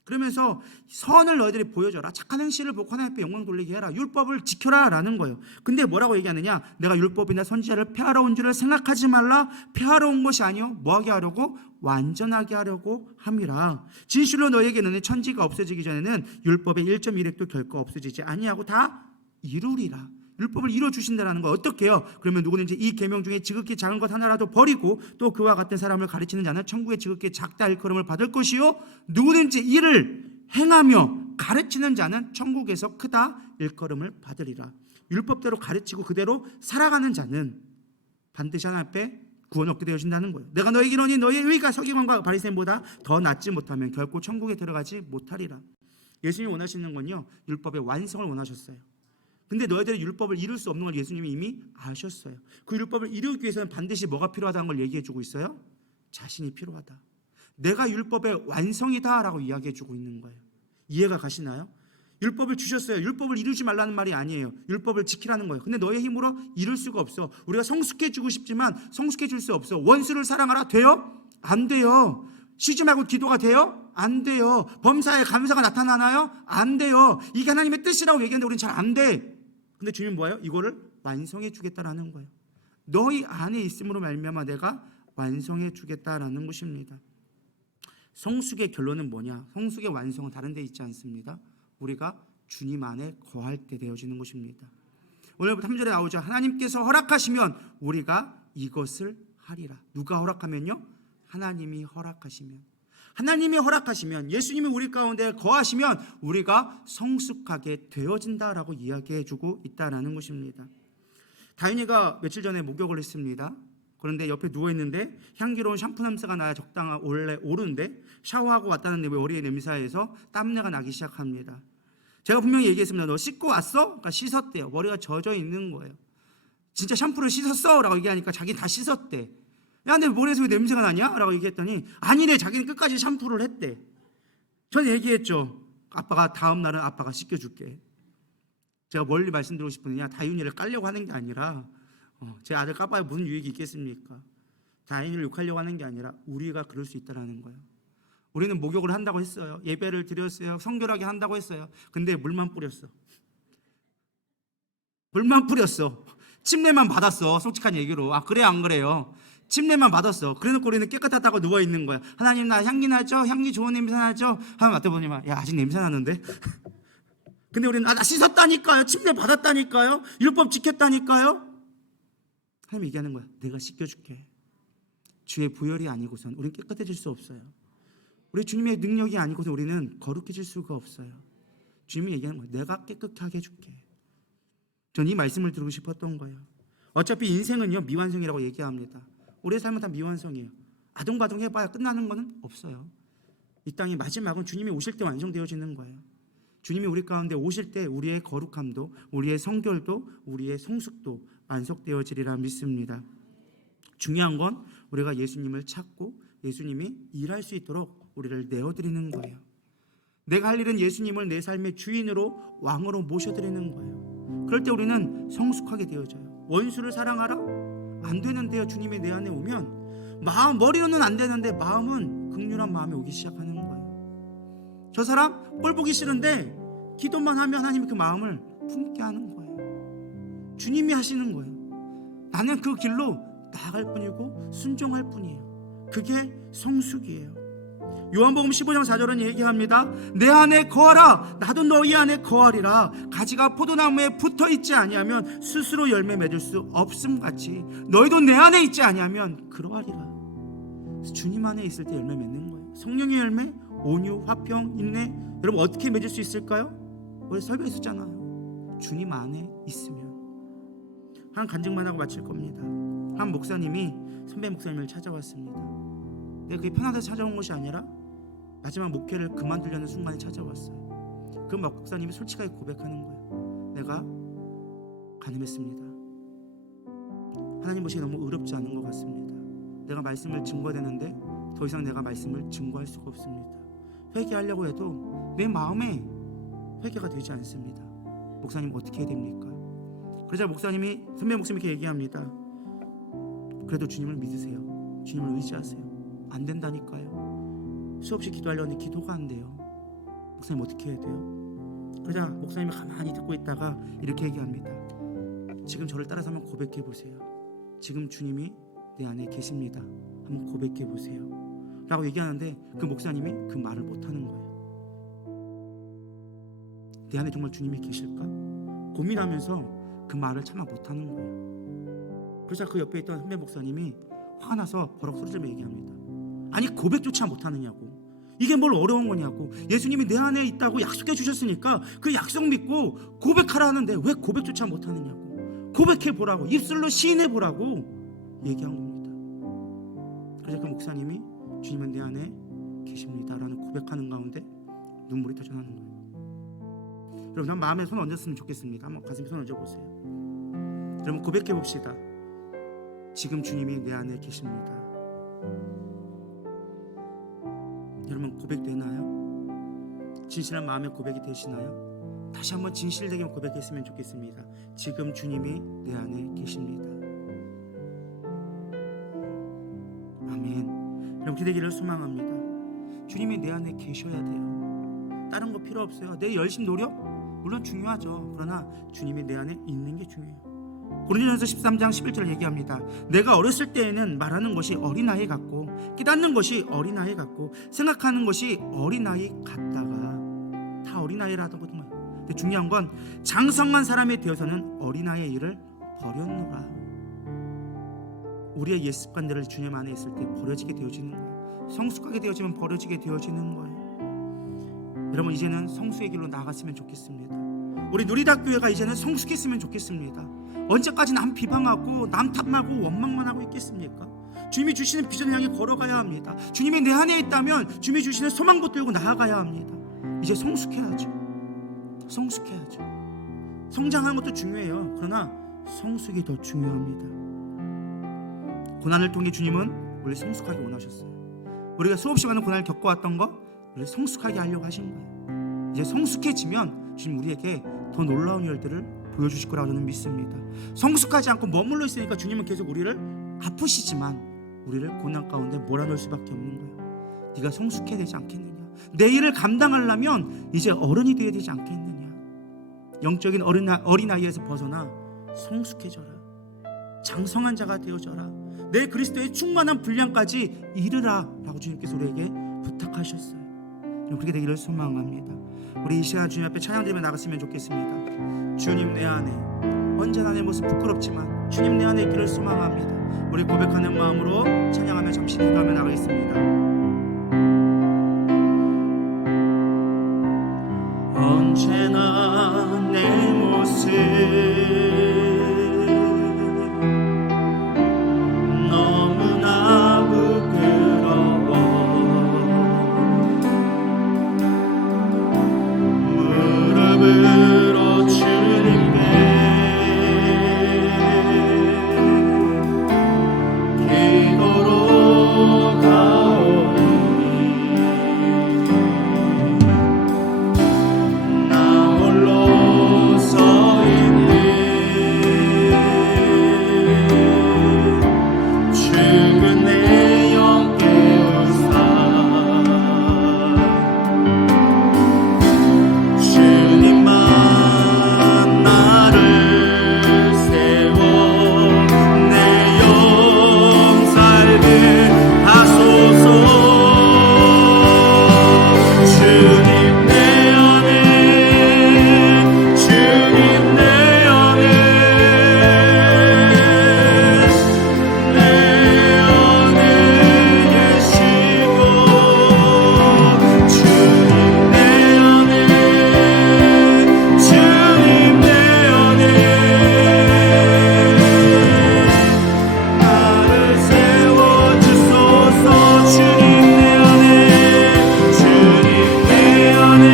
그러면서 선을 너희들이 보여줘라. 착한 행실을 보고 하나님 앞에 영광 돌리게 해라. 율법을 지켜라 라는 거예요. 근데 뭐라고 얘기하느냐? 내가 율법이나 선지자를 폐하러 온 줄을 생각하지 말라. 폐하러 온 것이 아니요 뭐하게 하려고? 완전하게 하려고 함이라. 진실로 너희에게 너네 천지가 없어지기 전에는 율법의 1.1획도 결코 없어지지 아니하고 다 이루리라. 율법을 이루어주신다는 거 어떻게 해요? 그러면 누구든지 이 계명 중에 지극히 작은 것 하나라도 버리고 또 그와 같은 사람을 가르치는 자는 천국에 지극히 작다 일컬음을 받을 것이요 누구든지 이를 행하며 가르치는 자는 천국에서 크다 일컬음을 받으리라. 율법대로 가르치고 그대로 살아가는 자는 반드시 하나님 앞에 구원 얻게 되어진다는 거예요. 내가 너에게 이르노니 너의 의가 서기관과 바리새인보다 더 낫지 못하면 결코 천국에 들어가지 못하리라. 예수님이 원하시는 건요 율법의 완성을 원하셨어요. 근데 너희들이 율법을 이룰 수 없는 걸 예수님이 이미 아셨어요. 그 율법을 이루기 위해서는 반드시 뭐가 필요하다는 걸 얘기해주고 있어요? 자신이 필요하다. 내가 율법의 완성이다 라고 이야기해주고 있는 거예요. 이해가 가시나요? 율법을 주셨어요. 율법을 이루지 말라는 말이 아니에요. 율법을 지키라는 거예요. 근데 너의 힘으로 이룰 수가 없어. 우리가 성숙해지고 싶지만 성숙해질 수 없어. 원수를 사랑하라 돼요? 안 돼요. 쉬지 말고 기도가 돼요? 안 돼요. 범사에 감사가 나타나나요? 안 돼요. 이게 하나님의 뜻이라고 얘기하는데 우리는 잘 안 돼. 근데 주님은 뭐예요? 이거를 완성해 주겠다라는 거예요. 너희 안에 있음으로 말미암아 내가 완성해 주겠다라는 것입니다. 성숙의 결론은 뭐냐? 성숙의 완성은 다른 데 있지 않습니다. 우리가 주님 안에 거할 때 되어지는 것입니다. 오늘부터 3절에 나오죠. 하나님께서 허락하시면 우리가 이것을 하리라. 누가 허락하면요? 하나님이 허락하시면. 하나님이 허락하시면, 예수님이 우리 가운데 거하시면 우리가 성숙하게 되어진다라고 이야기해주고 있다라는 것입니다. 다인이가 며칠 전에 목욕을 했습니다. 그런데 옆에 누워있는데 향기로운 샴푸 냄새가 나야 적당한 원래 오르는데 샤워하고 왔다는 머리의 냄새에서 땀내가 나기 시작합니다. 제가 분명히 얘기했습니다. 너 씻고 왔어? 그러니까 씻었대요. 머리가 젖어 있는 거예요. 진짜 샴푸를 씻었어? 라고 얘기하니까 자기는 다 씻었대. 야, 내 머리에서 왜 냄새가 나냐? 라고 얘기했더니 아니래, 자기는 끝까지 샴푸를 했대. 전 얘기했죠. 아빠가 다음 날은 아빠가 씻겨줄게. 제가 멀리 말씀드리고 싶으냐, 다윤이를 깔려고 하는 게 아니라 제 아들 까봐야 무슨 유익이 있겠습니까? 다윤이를 욕하려고 하는 게 아니라 우리가 그럴 수 있다는 거예요. 우리는 목욕을 한다고 했어요. 예배를 드렸어요. 성결하게 한다고 했어요. 근데 물만 뿌렸어. 물만 뿌렸어. 침례만 받았어. 솔직한 얘기로. 아, 그래 안 그래요? 침례만 받았어. 그래놓고 우리는 깨끗하다고 누워있는 거야. 하나님, 나 향기 나죠? 향기 좋은 냄새 나죠? 하나님 맡아보니 야, 아직 냄새 나는데? 근데 우리는 나 씻었다니까요. 침례 받았다니까요. 율법 지켰다니까요. 하나님 얘기하는 거야. 내가 씻겨줄게. 주의 부열이 아니고선 우리는 깨끗해질 수 없어요. 우리 주님의 능력이 아니고선 우리는 거룩해질 수가 없어요. 주님이 얘기하는 거야. 내가 깨끗하게 해줄게. 전 이 말씀을 들고 싶었던 거예요. 어차피 인생은요, 미완성이라고 얘기합니다. 우리의 삶은 다 미완성이에요. 아동바동 해봐야 끝나는 거는 없어요. 이 땅의 마지막은 주님이 오실 때 완성되어지는 거예요. 주님이 우리 가운데 오실 때 우리의 거룩함도, 우리의 성결도, 우리의 성숙도 완성되어지리라 믿습니다. 중요한 건 우리가 예수님을 찾고 예수님이 일할 수 있도록 우리를 내어드리는 거예요. 내가 할 일은 예수님을 내 삶의 주인으로, 왕으로 모셔드리는 거예요. 그럴 때 우리는 성숙하게 되어져요. 원수를 사랑하라? 안 되는데요. 주님이 내 안에 오면 머리로는 안 되는데 마음은 긍휼한 마음이 오기 시작하는 거예요. 저 사람 꼴 보기 싫은데 기도만 하면 하나님이 그 마음을 품게 하는 거예요. 주님이 하시는 거예요. 나는 그 길로 나아갈 뿐이고 순종할 뿐이에요. 그게 성숙이에요. 요한복음 15장 4절은 얘기합니다. 내 안에 거하라. 나도 너희 안에 거하리라. 가지가 포도나무에 붙어있지 아니하면 스스로 열매 맺을 수 없음같이 너희도 내 안에 있지 아니하면 그러하리라. 주님 안에 있을 때 열매 맺는 거예요. 성령의 열매, 온유, 화평, 인내. 여러분 어떻게 맺을 수 있을까요? 우리 설교했었잖아요. 주님 안에 있으면. 한 간증만 하고 마칠 겁니다. 한 목사님이 선배 목사님을 찾아왔습니다. 내가 그게 편하다고 찾아온 것이 아니라 마지막 목회를 그만두려는 순간에 찾아왔어요. 그 목사님이 솔직하게 고백하는 거예요. 내가 가늠했습니다. 하나님 보시기에 너무 어렵지 않은 것 같습니다. 내가 말씀을 증거해야 되는데 더 이상 내가 말씀을 증거할 수가 없습니다. 회개하려고 해도 내 마음에 회개가 되지 않습니다. 목사님 어떻게 해야 됩니까? 그러자 목사님이, 선배 목사님이 이렇게 얘기합니다. 그래도 주님을 믿으세요. 주님을 의지하세요. 안 된다니까요. 수없이 기도하려는데 기도가 안 돼요. 목사님 어떻게 해야 돼요? 그러자 목사님이 가만히 듣고 있다가 이렇게 얘기합니다. 지금 저를 따라서 한번 고백해 보세요. 지금 주님이 내 안에 계십니다. 한번 고백해 보세요 라고 얘기하는데 그 목사님이 그 말을 못하는 거예요. 내 안에 정말 주님이 계실까? 고민하면서 그 말을 참아 못하는 거예요. 그러자 그 옆에 있던 선배 목사님이 화가 나서 버럭 소리지르며 얘기합니다. 아니 고백조차 못하느냐고. 이게 뭘 어려운 거냐고. 예수님이 내 안에 있다고 약속해 주셨으니까 그 약속 믿고 고백하라 하는데 왜 고백조차 못하느냐고. 고백해 보라고, 입술로 시인해 보라고 얘기한 겁니다. 그래서 그 목사님이 주님은 내 안에 계십니다 라는 고백하는 가운데 눈물이 터져나는 거예요. 여러분, 난 마음에 손 얹었으면 좋겠습니다. 한번 가슴에 손 얹어보세요. 여러분 고백해 봅시다. 지금 주님이 내 안에 계십니다. 여러분 고백되나요? 진실한 마음의 고백이 되시나요? 다시 한번 진실되게 고백했으면 좋겠습니다. 지금 주님이 내 안에 계십니다. 아멘. 여러분 기대기를 소망합니다. 주님이 내 안에 계셔야 돼요. 다른 거 필요 없어요. 내 열심 노력 물론 중요하죠. 그러나 주님이 내 안에 있는 게 중요해요. 고린도전서 13장 11절 얘기합니다. 내가 어렸을 때에는 말하는 것이 어린아이 같고 깨닫는 것이 어린아이 같고 생각하는 것이 어린아이 같다가 다 어린아이라더군요. 근데 중요한 건 장성한 사람이 되어서는 어린아이의 일을 버렸노라. 우리의 옛 습관들을 주님 안에 있을 때 버려지게 되어지는 거예요. 성숙하게 되어지면 버려지게 되어지는 거예요. 여러분 이제는 성수의 길로 나아갔으면 좋겠습니다. 우리 누리다교회가 이제는 성숙했으면 좋겠습니다. 언제까지 남 비방하고 남 탓하고 원망만 하고 있겠습니까? 주님이 주시는 비전을 향해 걸어가야 합니다. 주님이 내 안에 있다면 주님이 주시는 소망 붙들고 나아가야 합니다. 이제 성숙해야죠. 성숙해야죠. 성장하는 것도 중요해요. 그러나 성숙이 더 중요합니다. 고난을 통해 주님은 우리 성숙하게 원하셨어요. 우리가 수없이 많은 고난을 겪어왔던 거 우리 성숙하게 하려고 하신 거예요. 이제 성숙해지면 주님 우리에게 더 놀라운 일들을 보여주실 거라고 저는 믿습니다. 성숙하지 않고 머물러 있으니까 주님은 계속 우리를 아프시지만 우리를 고난 가운데 몰아넣을 수밖에 없는 거예요. 네가 성숙해야 되지 않겠느냐, 내 일을 감당하려면 이제 어른이 되어야 되지 않겠느냐, 영적인 어린아이에서 벗어나 성숙해져라, 장성한 자가 되어져라, 내 그리스도의 충만한 분량까지 이르라 라고 주님께서 우리에게 부탁하셨어요. 그렇게 되기를 소망합니다. 우리 이 시간 주님 앞에 찬양드리며 나갔으면 좋겠습니다. 주님 내 안에, 언제나 내 모습 부끄럽지만 주님 내 안에 있기를 소망합니다. 우리 고백하는 마음으로 찬양하며 잠시 기도하며 나가겠습니다. 언제나 내 모습 너무나 부끄러워 무릎으로 주님께 기도로 가오니 나 홀로 서 있는 죽은 내 영 깨우사 주님만 나를 세워 내 영 살게 하소서. 주님 내 안에, 주님 내 안에, 내 안에 계시고 주님 내 안에, 주님 내 안에 나를 세워주소서. 주님 내 안에, 주님 내 안에,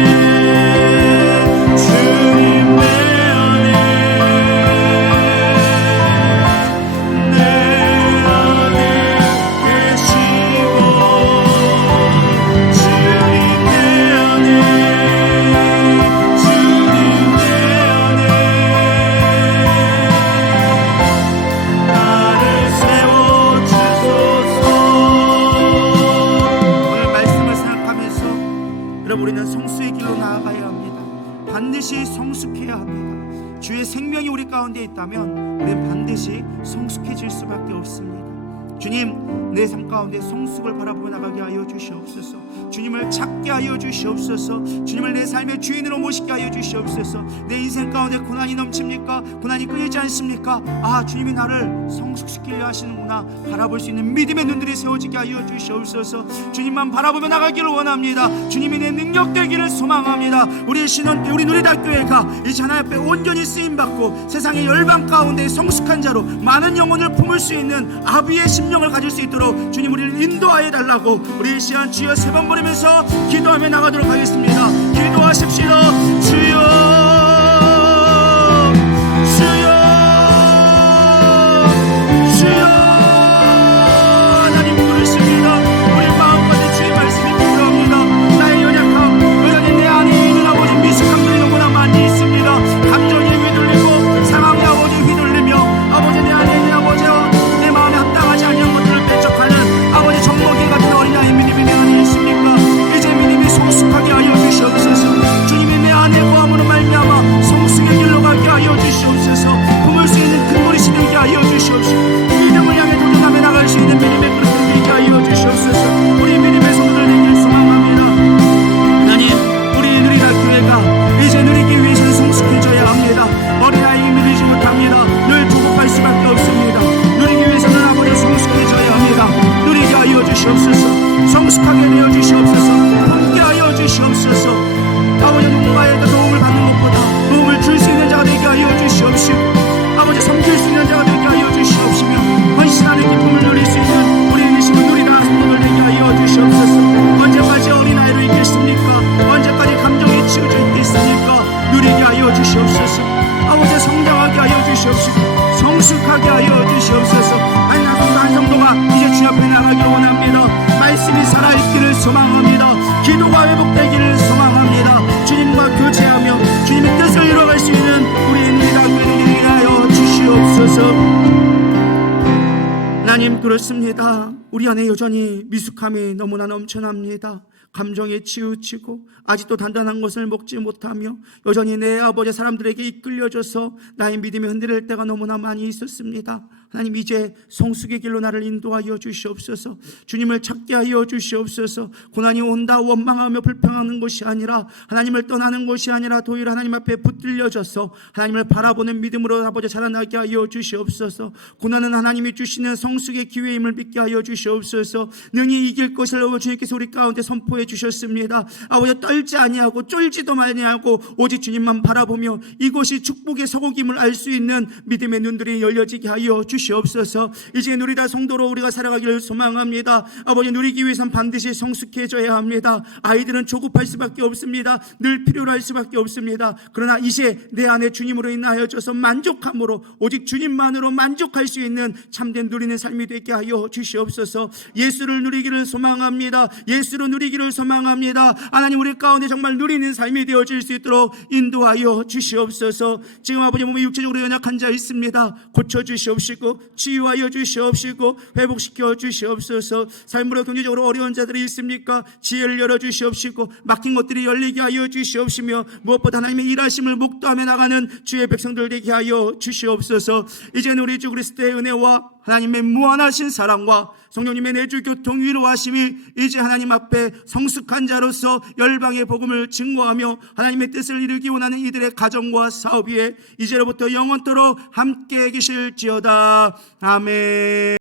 주님 내 안에, 내 안에 계시고 주님 내 안에, 주님 내 안에 나를 세워주소서. 오늘 말씀을 생각하면서 여러분, 우리는 성수의 길로 나아가야 합니다. 반드시 성숙해야 합니다. 주의 생명이 우리 가운데 있다면 우리는 반드시 성숙해질 수밖에 없습니다. 주님, 내 삶 가운데 성숙을 바라보며 나가게 하여 주시옵소서. 주님을 찾게 하여 주시옵소서. 주님을 내 삶의 주인으로 모시게 하여 주시옵소서. 내 인생 가운데 고난이 넘칩니까? 고난이 끊이지 않습니까? 아, 주님이 나를 성숙시키려 하시는구나 바라볼 수 있는 믿음의 눈들이 세워지게 하여 주시옵소서. 주님만 바라보며 나가기를 원합니다. 주님이 내 능력 되기를 소망합니다. 우리 누리달교회가 이 하나님 앞에 온전히 쓰임받고 세상의 열방 가운데 성숙한 자로 많은 영혼을 품을 수 있는 아비의 심령을 가질 수 있도록 주님 우리를 인도하여 달라고 우리 이 시간 주여 세 번 부르면서 기도하며 나가도록 하겠습니다. 기도하십시다. 주여, 주여, 주여. 하나님 부르십니다. 우리 마음까지 주의 말씀이 필요합니다. 나의 연약함, 여전히 내 안에 있는 아버지 미숙함들이 너무나 많이 있습니다. 감정이 휘둘리고 상황이 아버지 휘둘리며 아버지 내 안에 있는 아버지와 내 마음에 합당하지 않는 것들을 배척하는 아버지 젖먹이 같은 어린아이 믿음이 내 안에 있습니까? 이제 믿음이 성숙하게 하여 주시옵소서. 주님이 내 안에 거함으로 말미암아 그렇습니다. 우리 안에 여전히 미숙함이 너무나 넘쳐납니다. 감정에 치우치고 아직도 단단한 것을 먹지 못하며 여전히 내 아버지 사람들에게 이끌려져서 나의 믿음이 흔들릴 때가 너무나 많이 있었습니다. 하나님, 이제 성숙의 길로 나를 인도하여 주시옵소서. 주님을 찾게 하여 주시옵소서. 고난이 온다 원망하며 불평하는 것이 아니라, 하나님을 떠나는 것이 아니라 도리어 하나님 앞에 붙들려져서 하나님을 바라보는 믿음으로 아버지 자라나게 하여 주시옵소서. 고난은 하나님이 주시는 성숙의 기회임을 믿게 하여 주시옵소서. 능히 이길 것을 주님께서 우리 가운데 선포해 주셨습니다. 아버지, 떨지 아니하고 쫄지도 아니하고 오직 주님만 바라보며 이것이 축복의 서곡임을 알 수 있는 믿음의 눈들이 열려지게 하여 주시옵소서. 이제 누리다 성도로 우리가 살아가기를 소망합니다. 아버지, 누리기 위해선 반드시 성숙해져야 합니다. 아이들은 조급할 수밖에 없습니다. 늘 필요로 할 수밖에 없습니다. 그러나 이제 내 안에 주님으로 인하여져서 만족함으로 오직 주님만으로 만족할 수 있는 참된 누리는 삶이 되게 하여 주시옵소서. 예수를 누리기를 소망합니다. 예수로 누리기를 소망합니다. 하나님, 우리 가운데 정말 누리는 삶이 되어질 수 있도록 인도하여 주시옵소서. 지금 아버지, 몸에 육체적으로 연약한 자 있습니다. 고쳐주시옵시고 치유하여 주시옵시고 회복시켜 주시옵소서. 삶으로 경제적으로 어려운 자들이 있습니까? 지혜를 열어주시옵시고 막힌 것들이 열리게 하여 주시옵시며 무엇보다 하나님의 일하심을 목도하며 나가는 주의 백성들 되게 하여 주시옵소서. 이제는 우리 주 그리스도의 은혜와 하나님의 무한하신 사랑과 성령님의 내주 교통 위로하심이 이제 하나님 앞에 성숙한 자로서 열방의 복음을 증거하며 하나님의 뜻을 이루기 원하는 이들의 가정과 사업 위에 이제로부터 영원토록 함께 계실지어다. 아멘.